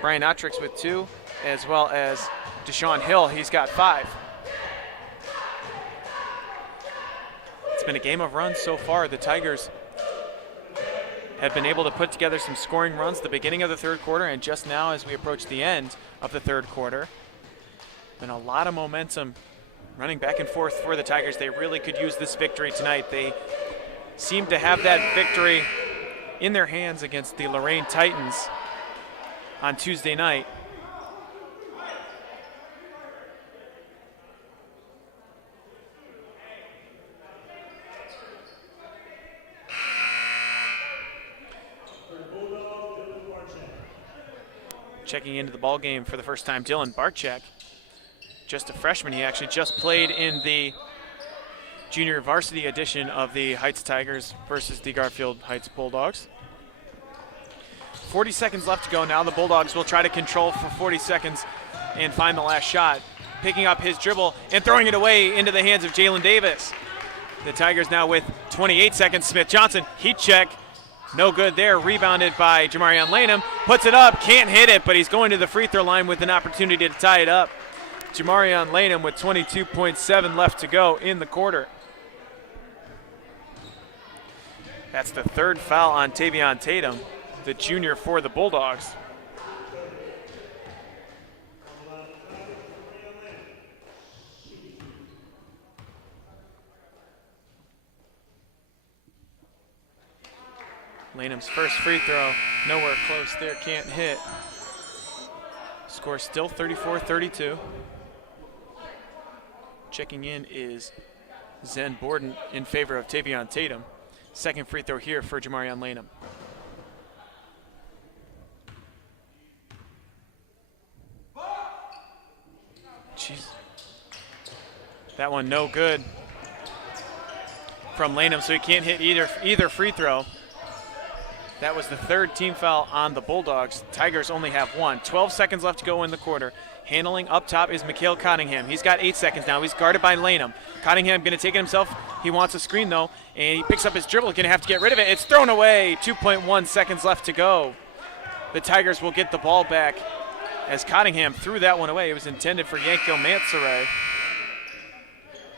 Brian Otrix with 2, as well as Deshaun Hill. He's got 5. It's been a game of runs so far. The Tigers have been able to put together some scoring runs at the beginning of the third quarter, and just now as we approach the end of the third quarter. Been a lot of momentum running back and forth for the Tigers. They really could use this victory tonight. They seem to have that victory in their hands against the Lorraine Titans on Tuesday night. Checking into the ball game for the first time, Dylan Barczyk, just a freshman. He actually just played in the junior varsity edition of the Heights Tigers versus the Garfield Heights Bulldogs. 40 seconds left to go. Now the Bulldogs will try to control for 40 seconds and find the last shot. Picking up his dribble and throwing it away into the hands of Jalen Davis. The Tigers now with 28 seconds. Smith-Johnson, heat check. No good there. Rebounded by Jamarion Lanham. Puts it up, can't hit it, but he's going to the free throw line with an opportunity to tie it up. Jamarion Lanham with 22.7 left to go in the quarter. That's the third foul on Tavion Tatum, the junior for the Bulldogs. Lanham's first free throw, nowhere close there, can't hit. Score still 34-32. Checking in is Zen Borden in favor of Tavion Tatum. Second free throw here for Jamarion Lanham. Jeez. That one no good from Lanham, so he can't hit either free throw. That was the third team foul on the Bulldogs. Tigers only have 1. 12 seconds left to go in the quarter. Handling up top is Mikhail Cunningham. He's got 8 seconds now. He's guarded by Lanham. Cunningham going to take it himself. He wants a screen, though, and he picks up his dribble. Going to have to get rid of it. It's thrown away. 2.1 seconds left to go. The Tigers will get the ball back as Cunningham threw that one away. It was intended for Yanko Mansoray.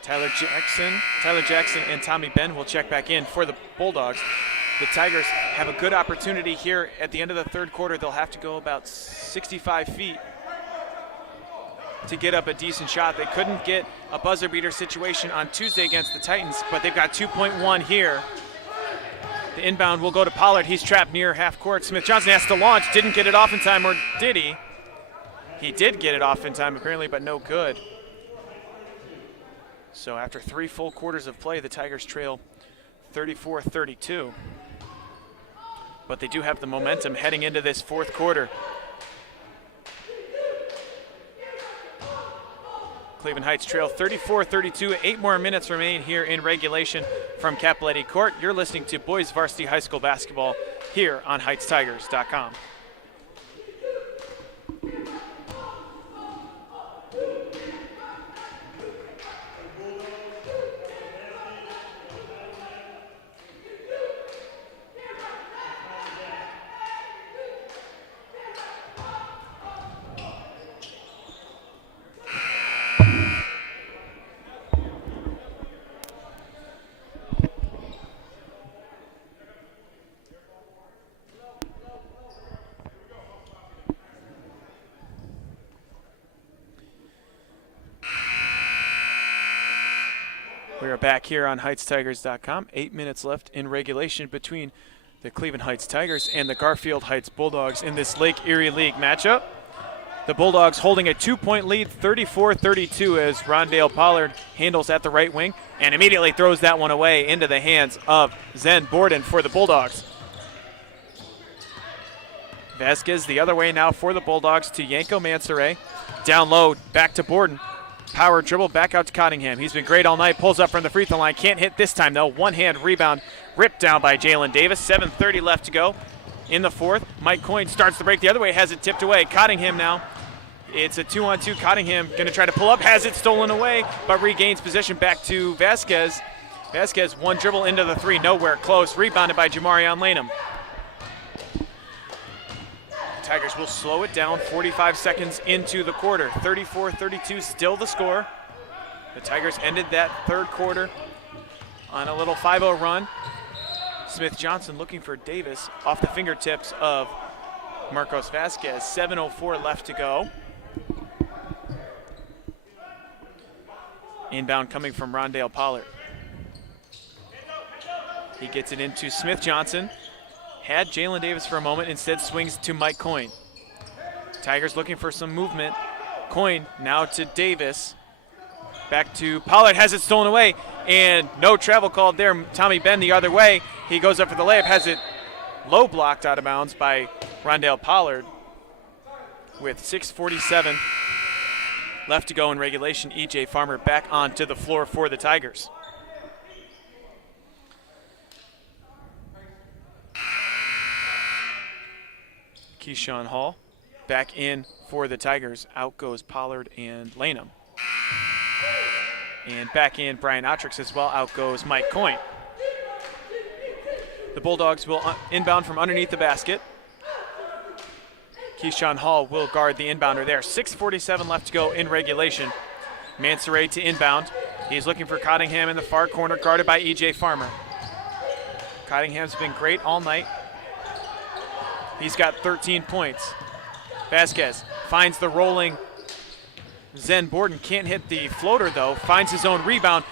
Tyler Jackson and Tommy Ben will check back in for the Bulldogs. The Tigers have a good opportunity here at the end of the third quarter. They'll have to go about 65 feet to get up a decent shot. They couldn't get a buzzer beater situation on Tuesday against the Titans, but they've got 2.1 here. The inbound will go to Pollard. He's trapped near half court. Smith-Johnson has to launch. Didn't get it off in time, or did he? He did get it off in time apparently, but no good. So after 3 full quarters of play, the Tigers trail 34-32. but they do have the momentum heading into this fourth quarter. Cleveland Heights trail 34-32. 8 more minutes remain here in regulation from Cappelletti Court. You're listening to Boys Varsity High School Basketball here on HeightsTigers.com. We are back here on HeightsTigers.com. 8 minutes left in regulation between the Cleveland Heights Tigers and the Garfield Heights Bulldogs in this Lake Erie League matchup. The Bulldogs holding a 2-point lead, 34-32, as Rondale Pollard handles at the right wing and immediately throws that one away into the hands of Zen Borden for the Bulldogs. Vasquez the other way now for the Bulldogs to Yanko Mansoret. Down low, back to Borden. Power dribble back out to Cottingham. He's been great all night. Pulls up from the free throw line. Can't hit this time, though. One-hand rebound ripped down by Jalen Davis. 7:30 left to go in the fourth. Mike Coyne starts the break the other way. Has it tipped away. Cottingham now. It's a 2-on-2. Cottingham going to try to pull up. Has it stolen away, but regains possession back to Vasquez. Vasquez one dribble into the three. Nowhere close. Rebounded by Jamarion Lanham. Tigers will slow it down 45 seconds into the quarter. 34-32 still the score. The Tigers ended that third quarter on a little 5-0 run. Smith Johnson looking for Davis off the fingertips of Marcos Vasquez. 7:04 left to go. Inbound coming from Rondale Pollard. He gets it into Smith Johnson. Had Jalen Davis for a moment, instead swings to Mike Coyne. Tigers looking for some movement. Coyne now to Davis. Back to Pollard, has it stolen away, and no travel called there. Tommy Benn the other way. He goes up for the layup, has it low blocked out of bounds by Rondale Pollard. With 6:47 left to go in regulation, E.J. Farmer back onto the floor for the Tigers. Keyshawn Hall back in for the Tigers. Out goes Pollard and Lanham. And back in Brian Otrix as well. Out goes Mike Coyne. The Bulldogs will inbound from underneath the basket. Keyshawn Hall will guard the inbounder there. 6:47 left to go in regulation. Mansoret to inbound. He's looking for Cottingham in the far corner, guarded by E.J. Farmer. Cottingham's been great all night. He's got 13 points. Vasquez finds the rolling Zen Borden. Can't hit the floater, though. Finds his own rebound.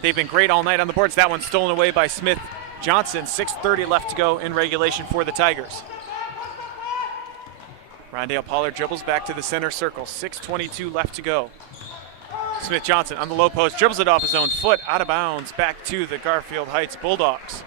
They've been great all night on the boards. That one stolen away by Smith Johnson. 6:30 left to go in regulation for the Tigers. Rondale Pollard dribbles back to the center circle. 6:22 left to go. Smith Johnson on the low post. Dribbles it off his own foot. Out of bounds. Back to the Garfield Heights Bulldogs.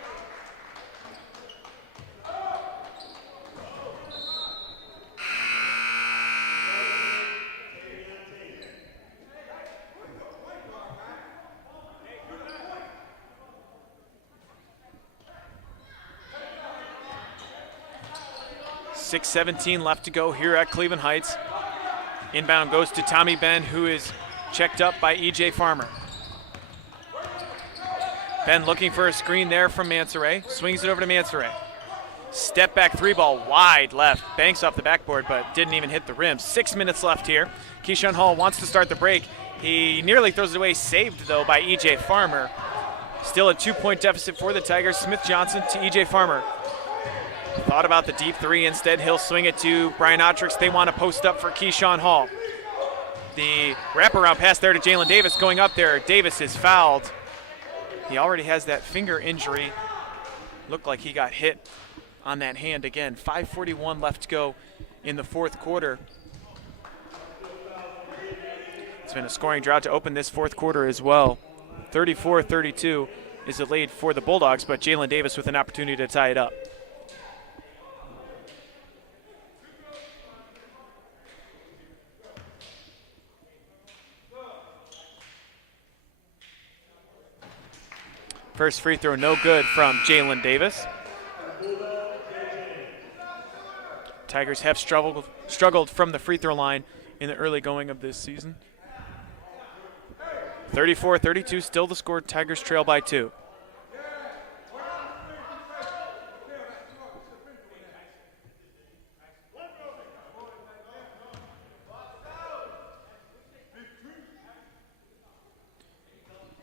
.6:17 left to go here at Cleveland Heights. Inbound goes to Tommy Benn, who is checked up by E.J. Farmer. Benn looking for a screen there from Mansoret. Swings it over to Mansoret. Step back three ball wide left. Banks off the backboard, but didn't even hit the rim. 6 minutes left here. Keyshawn Hall wants to start the break. He nearly throws it away, saved though by E.J. Farmer. Still a 2-point deficit for the Tigers. Smith Johnson to E.J. Farmer. Thought about the deep three. Instead, he'll swing it to Brian Otrix. They want to post up for Keyshawn Hall. The wraparound pass there to Jalen Davis going up there. Davis is fouled. He already has that finger injury. Looked like he got hit on that hand again. 5:41 left to go in the fourth quarter. It's been a scoring drought to open this fourth quarter as well. 34-32 is the lead for the Bulldogs, but Jalen Davis with an opportunity to tie it up. First free throw no good from Jalen Davis. Tigers have struggled from the free throw line in the early going of this season. 34-32, still the score. Tigers trail by 2.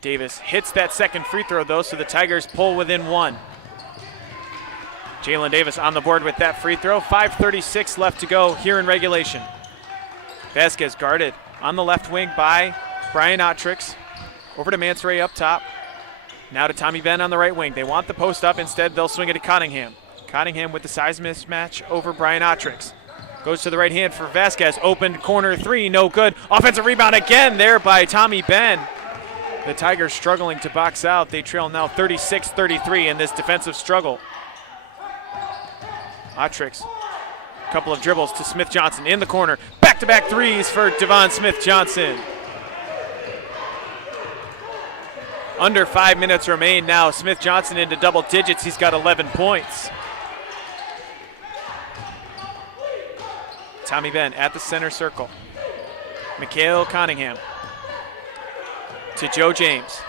Davis hits that second free throw, though, so the Tigers pull within 1. Jalen Davis on the board with that free throw. 5:36 left to go here in regulation. Vasquez guarded on the left wing by Brian Otrix. Over to Mansoray up top. Now to Tommy Benn on the right wing. They want the post up. Instead, they'll swing it to Cottingham. Cottingham with the size mismatch over Brian Otrix. Goes to the right hand for Vasquez. Open corner 3, no good. Offensive rebound again there by Tommy Benn. The Tigers struggling to box out. They trail now 36-33 in this defensive struggle. Otrix, a couple of dribbles to Smith-Johnson in the corner. Back-to-back threes for Devon Smith-Johnson. Under 5 minutes remain now. Smith-Johnson into double digits. He's got 11 points. Tommy Benn at the center circle. Mikhail Cunningham to Joe James.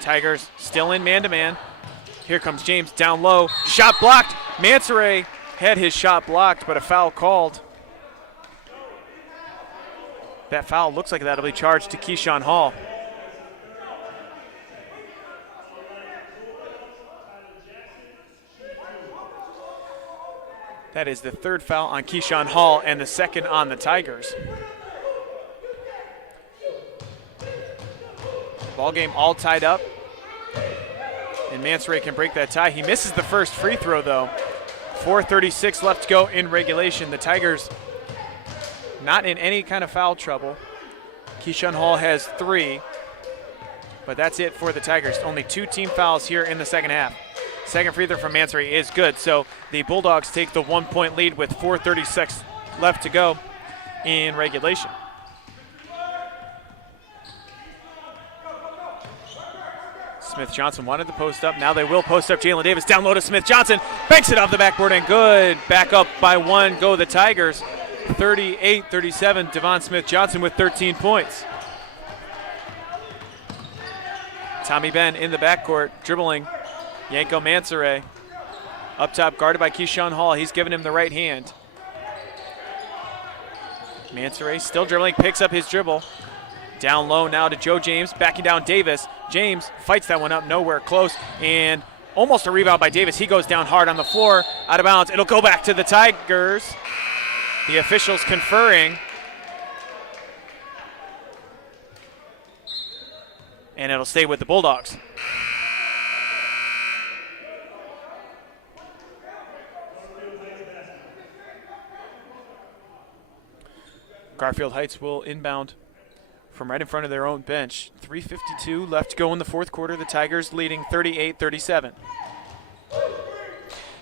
Tigers still in man-to-man. Here comes James down low. Shot blocked. Mansoray had his shot blocked, but a foul called. That foul looks like that'll be charged to Keyshawn Hall. That is the third foul on Keyshawn Hall and the second on the Tigers. Ball game all tied up. And Mansoray can break that tie. He misses the first free throw, though. 4:36 left to go in regulation. The Tigers not in any kind of foul trouble. Keyshawn Hall has 3, but that's it for the Tigers. Only 2 team fouls here in the second half. Second free throw from Mansoray is good, so the Bulldogs take the 1-point lead with 4:36 left to go in regulation. Smith-Johnson wanted to post up. Now they will post up. Jalen Davis down low to Smith-Johnson. Banks it off the backboard and good. Back up by 1 go the Tigers. 38-37. Devon Smith-Johnson with 13 points. Tommy Benn in the backcourt dribbling. Yanko Mansoray. Up top guarded by Keyshawn Hall. He's giving him the right hand. Mansoray still dribbling. Picks up his dribble. Down low now to Joe James, backing down Davis. James fights that one up, nowhere close, and almost a rebound by Davis. He goes down hard on the floor, out of bounds. It'll go back to the Tigers. The officials conferring. And it'll stay with the Bulldogs. Garfield Heights will inbound from right in front of their own bench. 3:52 left to go in the fourth quarter. The Tigers leading 38-37.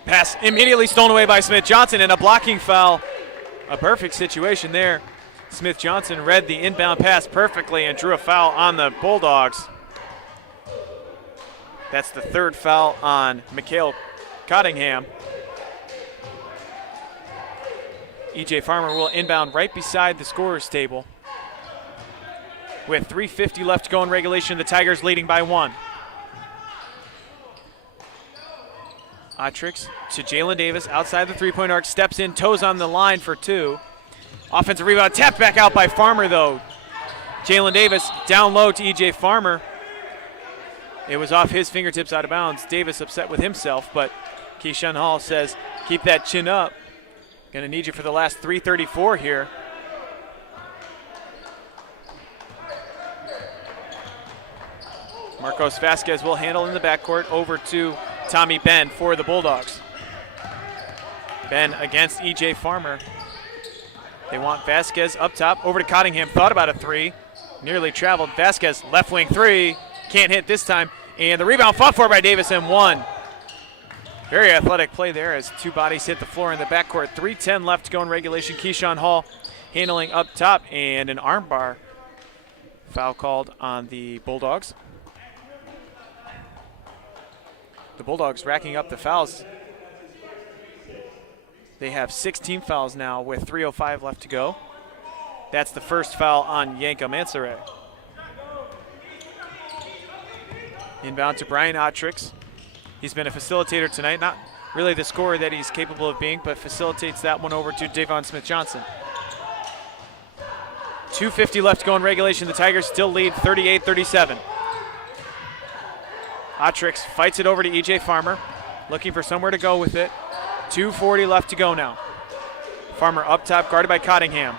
Pass immediately stolen away by Smith-Johnson and a blocking foul. A perfect situation there. Smith-Johnson read the inbound pass perfectly and drew a foul on the Bulldogs. That's the third foul on Mikhail Cottingham. E.J. Farmer will inbound right beside the scorer's table. With 3:50 left to go in regulation, the Tigers leading by 1. Otrix to Jalen Davis outside the three-point arc, steps in, toes on the line for 2. Offensive rebound, tapped back out by Farmer, though. Jalen Davis down low to E.J. Farmer. It was off his fingertips out of bounds. Davis upset with himself, but Keyshawn Hall says, keep that chin up. Gonna need you for the last 3:34 here. Marcos Vasquez will handle in the backcourt over to Tommy Benn for the Bulldogs. Benn against E.J. Farmer. They want Vasquez up top, over to Cottingham, thought about a 3, nearly traveled. Vasquez, left wing 3, can't hit this time, and the rebound fought for by Davis and 1. Very athletic play there as 2 bodies hit the floor in the backcourt. 3:10 left to go in regulation. Keyshawn Hall handling up top, and an armbar foul called on the Bulldogs. The Bulldogs racking up the fouls. They have 16 fouls now with 3:05 left to go. That's the first foul on Yanka Mansoray. Inbound to Brian Ottrix. He's been a facilitator tonight, not really the scorer that he's capable of being, but facilitates that one over to Davon Smith-Johnson. 2:50 left to go in regulation. The Tigers still lead 38-37. Ottrix fights it over to E.J. Farmer, looking for somewhere to go with it. 2:40 left to go now. Farmer up top, guarded by Cottingham.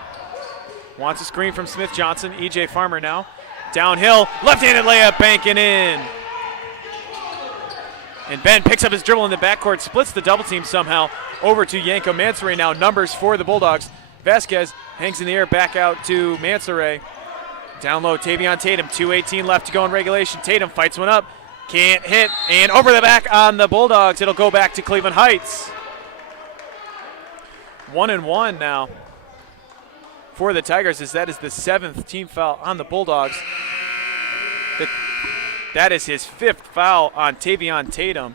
Wants a screen from Smith-Johnson. E.J. Farmer now. Downhill, left-handed layup, banking in. And Ben picks up his dribble in the backcourt, splits the double team somehow over to Yanko Mansoray now. Numbers for the Bulldogs. Vasquez hangs in the air, back out to Mansoray. Down low, Tavion Tatum, 2:18 left to go in regulation. Tatum fights one up, can't hit, and over the back on the Bulldogs. It'll go back to Cleveland Heights. 1-1 now for the Tigers, as that is the 7th team foul on the Bulldogs. That is his 5th foul on Tavion Tatum.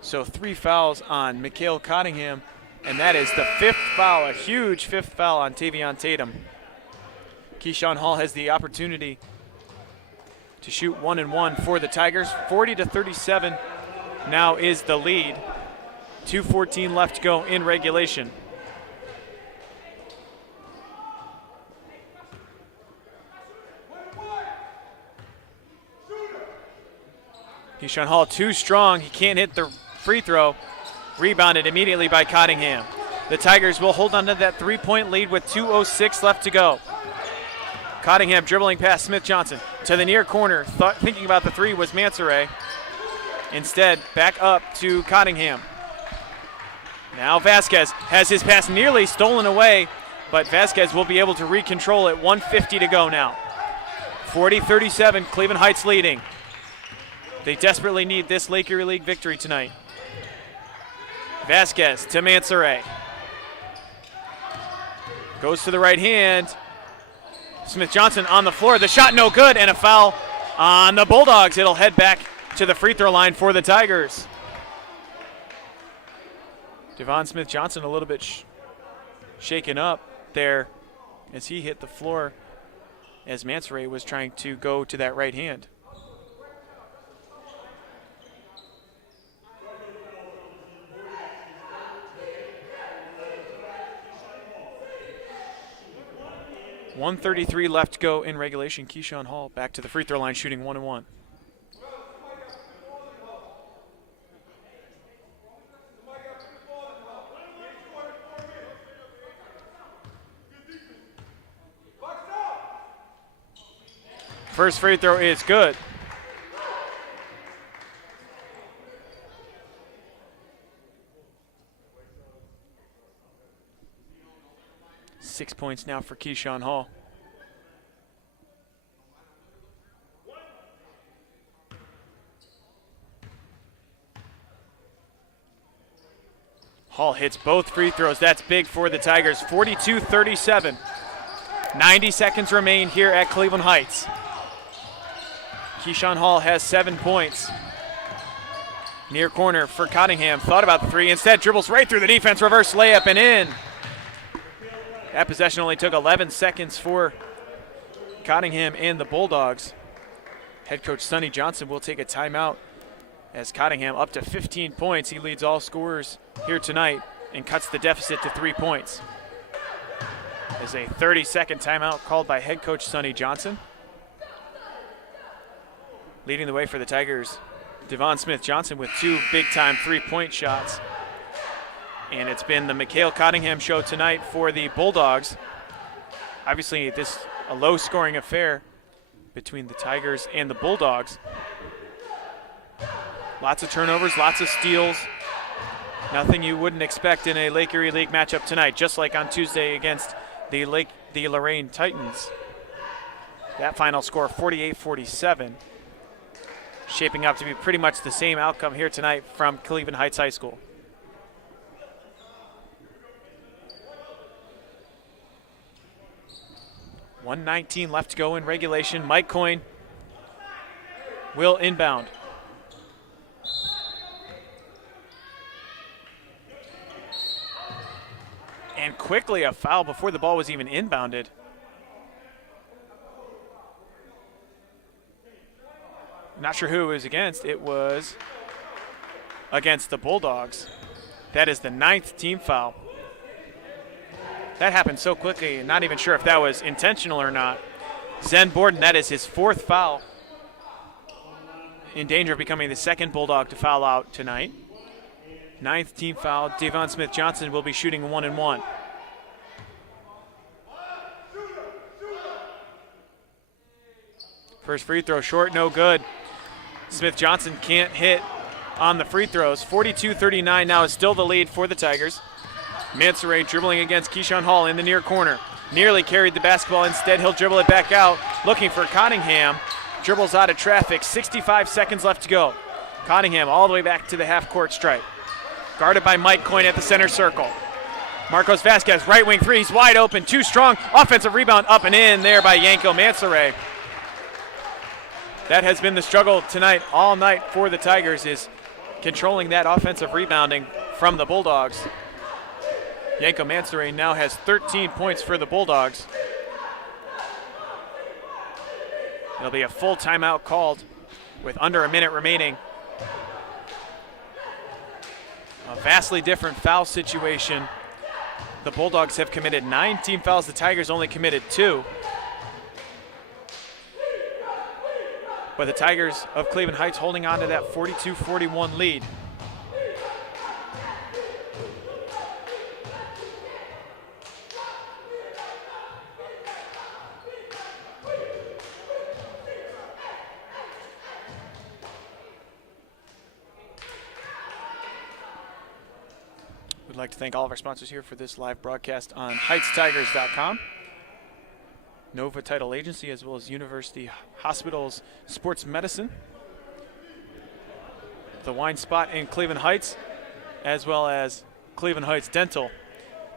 So 3 fouls on Mikhail Cottingham, and that is the 5th foul, a huge 5th foul on Tavion Tatum. Keyshawn Hall has the opportunity to shoot 1-1 for the Tigers. 40-37 now is the lead. 2:14 left to go in regulation. Keyshawn Hall too strong. He can't hit the free throw. Rebounded immediately by Cottingham. The Tigers will hold on to that 3-point lead with 2:06 left to go. Cottingham dribbling past Smith-Johnson to the near corner. Thinking about the three was Mansoray. Instead, back up to Cottingham. Now Vasquez has his pass nearly stolen away, but Vasquez will be able to recontrol it. 1:50 to go now. 40-37, Cleveland Heights leading. They desperately need this Lake Erie League victory tonight. Vasquez to Mansoray. Goes to the right hand. Smith-Johnson on the floor. The shot no good, and a foul on the Bulldogs. It'll head back to the free throw line for the Tigers. Devon Smith-Johnson a little bit shaken up there as he hit the floor as Mansoray was trying to go to that right hand. .133 left to go in regulation. Keyshawn Hall back to the free throw line, shooting 1-1. First free throw is good. .6 points now for Keyshawn Hall. Hall hits both free throws. That's big for the Tigers. 42-37. 90 seconds remain here at Cleveland Heights. Keyshawn Hall has 7 points. Near corner for Cottingham. Thought about the three. Instead, dribbles right through the defense. Reverse layup and in. That possession only took 11 seconds for Cottingham and the Bulldogs. Head coach Sonny Johnson will take a timeout as Cottingham up to 15 points. He leads all scorers here tonight and cuts the deficit to 3 points. There's a 30-second timeout called by head coach Sonny Johnson. Leading the way for the Tigers, Devon Smith-Johnson with 2 big-time three-point shots. And it's been the Mikhail Cottingham show tonight for the Bulldogs. Obviously, this a low-scoring affair between the Tigers and the Bulldogs. Lots of turnovers, lots of steals. Nothing you wouldn't expect in a Lake Erie League matchup tonight, just like on Tuesday against the Lorraine Titans. That final score, 48-47. Shaping up to be pretty much the same outcome here tonight from Cleveland Heights High School. 1:19 left to go in regulation. Mike Coyne will inbound. And quickly a foul before the ball was even inbounded. Not sure who it was against. It was against the Bulldogs. That is the 9th team foul. That happened so quickly, not even sure if that was intentional or not. Zen Borden, that is his 4th foul. In danger of becoming the 2nd Bulldog to foul out tonight. 9th team foul. Devon Smith-Johnson will be shooting 1-1. First free throw short, no good. Smith-Johnson can't hit on the free throws. 42-39 now is still the lead for the Tigers. Mansoray dribbling against Keyshawn Hall in the near corner. Nearly carried the basketball. Instead, he'll dribble it back out, looking for Cottingham. Dribbles out of traffic. 65 seconds left to go. Cottingham all the way back to the half-court stripe. Guarded by Mike Coyne at the center circle. Marcos Vasquez, right wing three. He's wide open, too strong. Offensive rebound up and in there by Yanko Mansoray. That has been the struggle tonight, all night for the Tigers, is controlling that offensive rebounding from the Bulldogs. Yanko Mansoray now has 13 points for the Bulldogs. There'll be a full timeout called with under a minute remaining. A vastly different foul situation. The Bulldogs have committed 9 team fouls. The Tigers only committed 2. But the Tigers of Cleveland Heights holding on to that 42-41 lead. We'd like to thank all of our sponsors here for this live broadcast on HeightsTigers.com. Nova Title Agency, as well as University Hospitals Sports Medicine. The Wine Spot in Cleveland Heights, as well as Cleveland Heights Dental.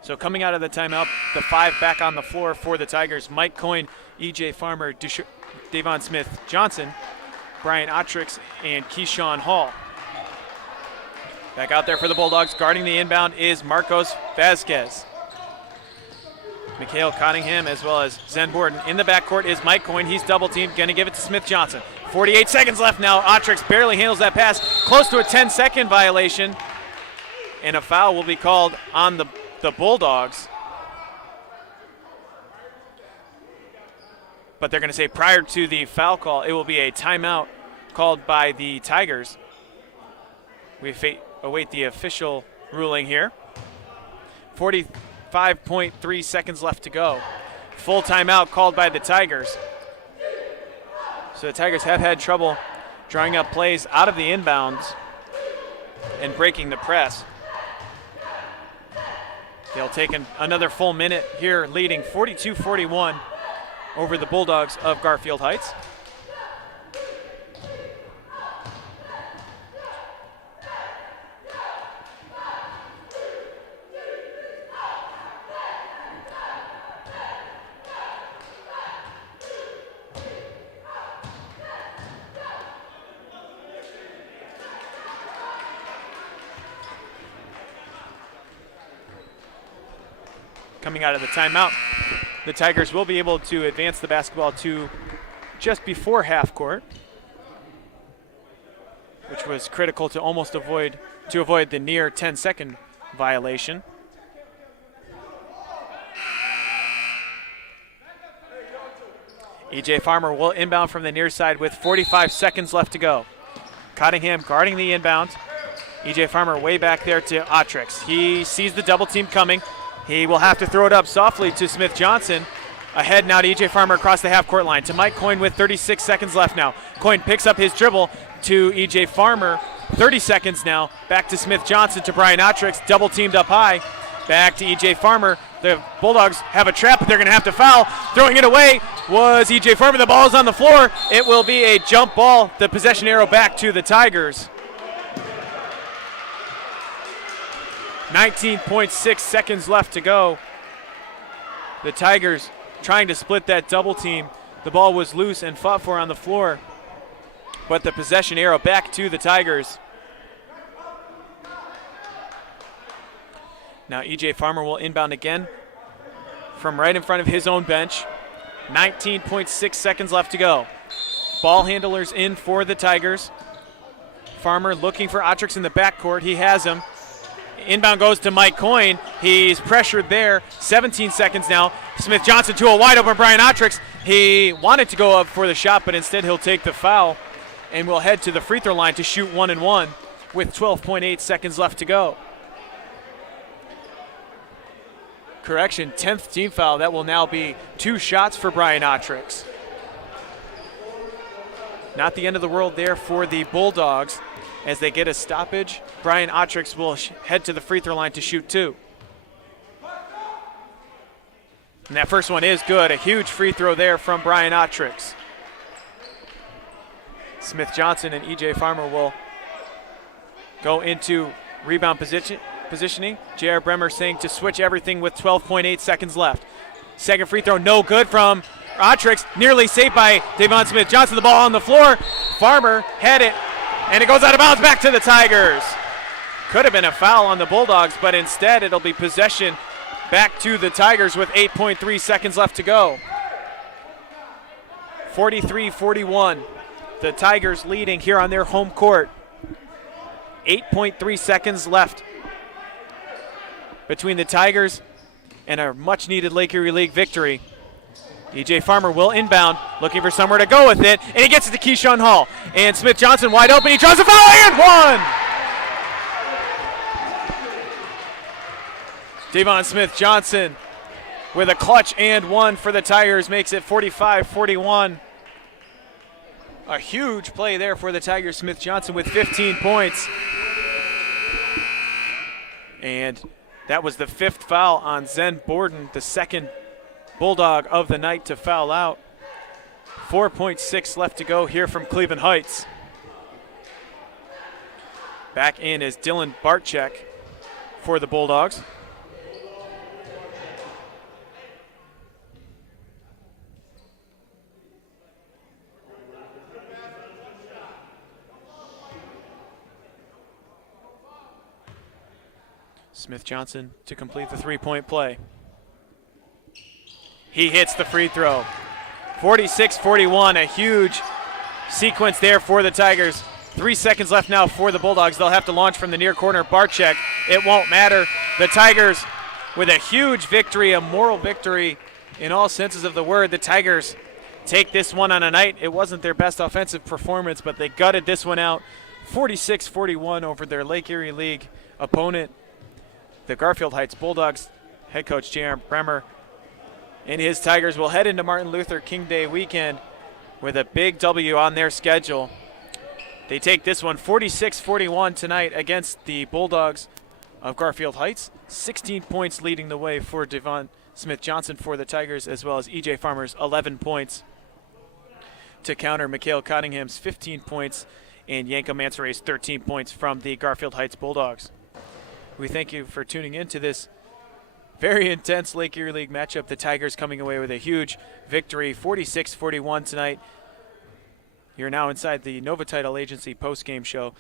So coming out of the timeout, the 5 back on the floor for the Tigers. Mike Coyne, E.J. Farmer, Devon Smith-Johnson, Brian Otrix, and Keyshawn Hall. Back out there for the Bulldogs. Guarding the inbound is Marcos Vasquez. Mikhail Cottingham as well as Zen Borden. In the backcourt is Mike Coyne. He's double-teamed, going to give it to Smith-Johnson. 48 seconds left now. Otrix barely handles that pass. Close to a 10-second violation. And a foul will be called on the Bulldogs. But they're going to say prior to the foul call, it will be a timeout called by the Tigers. We await the official ruling here. 45.3 seconds left to go. Full timeout called by the Tigers. So the Tigers have had trouble drawing up plays out of the inbounds and breaking the press. They'll take another full minute here, leading 42-41 over the Bulldogs of Garfield Heights. Coming out of the timeout, the Tigers will be able to advance the basketball to just before half court, which was critical to avoid the near 10-second violation. E.J. Farmer will inbound from the near side with 45 seconds left to go. Cottingham guarding the inbound. E.J. Farmer way back there to Otrix. He sees the double team coming. He will have to throw it up softly to Smith-Johnson. Ahead now to E.J. Farmer across the half-court line. To Mike Coyne with 36 seconds left now. Coyne picks up his dribble to E.J. Farmer. 30 seconds now. Back to Smith-Johnson to Brian Otrix. Double teamed up high. Back to E.J. Farmer. The Bulldogs have a trap, but they're going to have to foul. Throwing it away was E.J. Farmer. The ball is on the floor. It will be a jump ball. The possession arrow back to the Tigers. 19.6 seconds left to go. The Tigers trying to split that double team. The ball was loose and fought for on the floor, but the possession arrow back to the Tigers. Now E.J. Farmer will inbound again from right in front of his own bench. 19.6 seconds left to go. Ball handlers in for the Tigers. Farmer looking for Otrix in the backcourt. He has him. Inbound goes to Mike Coyne. He's pressured there. 17 seconds now. Smith Johnson to a wide open Brian Otrix. He wanted to go up for the shot, but instead he'll take the foul and will head to the free throw line to shoot 1 and 1 with 12.8 seconds left to go. Correction, 10th team foul. That will now be 2 shots for Brian Otrix. Not the end of the world there for the Bulldogs. As they get a stoppage, Brian Otrix will head to the free throw line to shoot 2. And that first one is good. A huge free throw there from Brian Otrix. Smith Johnson and E.J. Farmer will go into rebound positioning. J.R. Bremer saying to switch everything with 12.8 seconds left. Second free throw, no good from Otrix. Nearly saved by Devon Smith Johnson. The ball on the floor. Farmer had it, and it goes out of bounds back to the Tigers. Could have been a foul on the Bulldogs, but instead it'll be possession back to the Tigers with 8.3 seconds left to go. 43-41. The Tigers leading here on their home court. 8.3 seconds left between the Tigers and a much-needed Lake Erie League victory. E.J. Farmer will inbound, looking for somewhere to go with it, and he gets it to Keyshawn Hall. And Smith Johnson wide open. He draws a foul and one! Devon Smith Johnson with a clutch and one for the Tigers makes it 45-41. A huge play there for the Tigers. Smith Johnson with 15 points. And that was the 5th foul on Zen Borden, the 2nd Bulldog of the night to foul out. 4.6 left to go here from Cleveland Heights. Back in is Dylan Bartchek for the Bulldogs. Smith Johnson to complete the 3-point play. He hits the free throw. 46-41, a huge sequence there for the Tigers. 3 seconds left now for the Bulldogs. They'll have to launch from the near corner. Bartchek, it won't matter. The Tigers with a huge victory, a moral victory in all senses of the word. The Tigers take this one on a night. It wasn't their best offensive performance, but they gutted this one out. 46-41 over their Lake Erie League opponent. The Garfield Heights Bulldogs head coach J.R. Bremer and his Tigers will head into Martin Luther King Day weekend with a big W on their schedule. They take this one 46-41 tonight against the Bulldogs of Garfield Heights. 16 points leading the way for Devon Smith Johnson for the Tigers, as well as E.J. Farmer's 11 points to counter Mikhail Cottingham's 15 points and Yanko Mansour's 13 points from the Garfield Heights Bulldogs. We thank you for tuning in to this very intense Lake Erie League matchup. The Tigers coming away with a huge victory, 46-41 tonight. You're now inside the Nova Title Agency post-game show,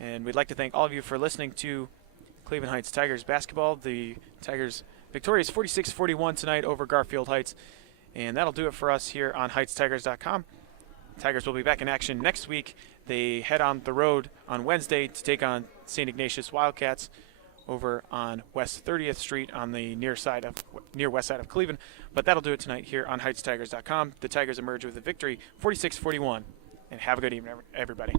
and we'd like to thank all of you for listening to Cleveland Heights Tigers basketball. The Tigers victorious 46-41 tonight over Garfield Heights, and that'll do it for us here on HeightsTigers.com. Tigers will be back in action next week. They head on the road on Wednesday to take on St. Ignatius Wildcats over on West 30th Street on the near west side of Cleveland. But that'll do it tonight here on HeightsTigers.com. The Tigers emerge with a victory, 46-41. And have a good evening, everybody.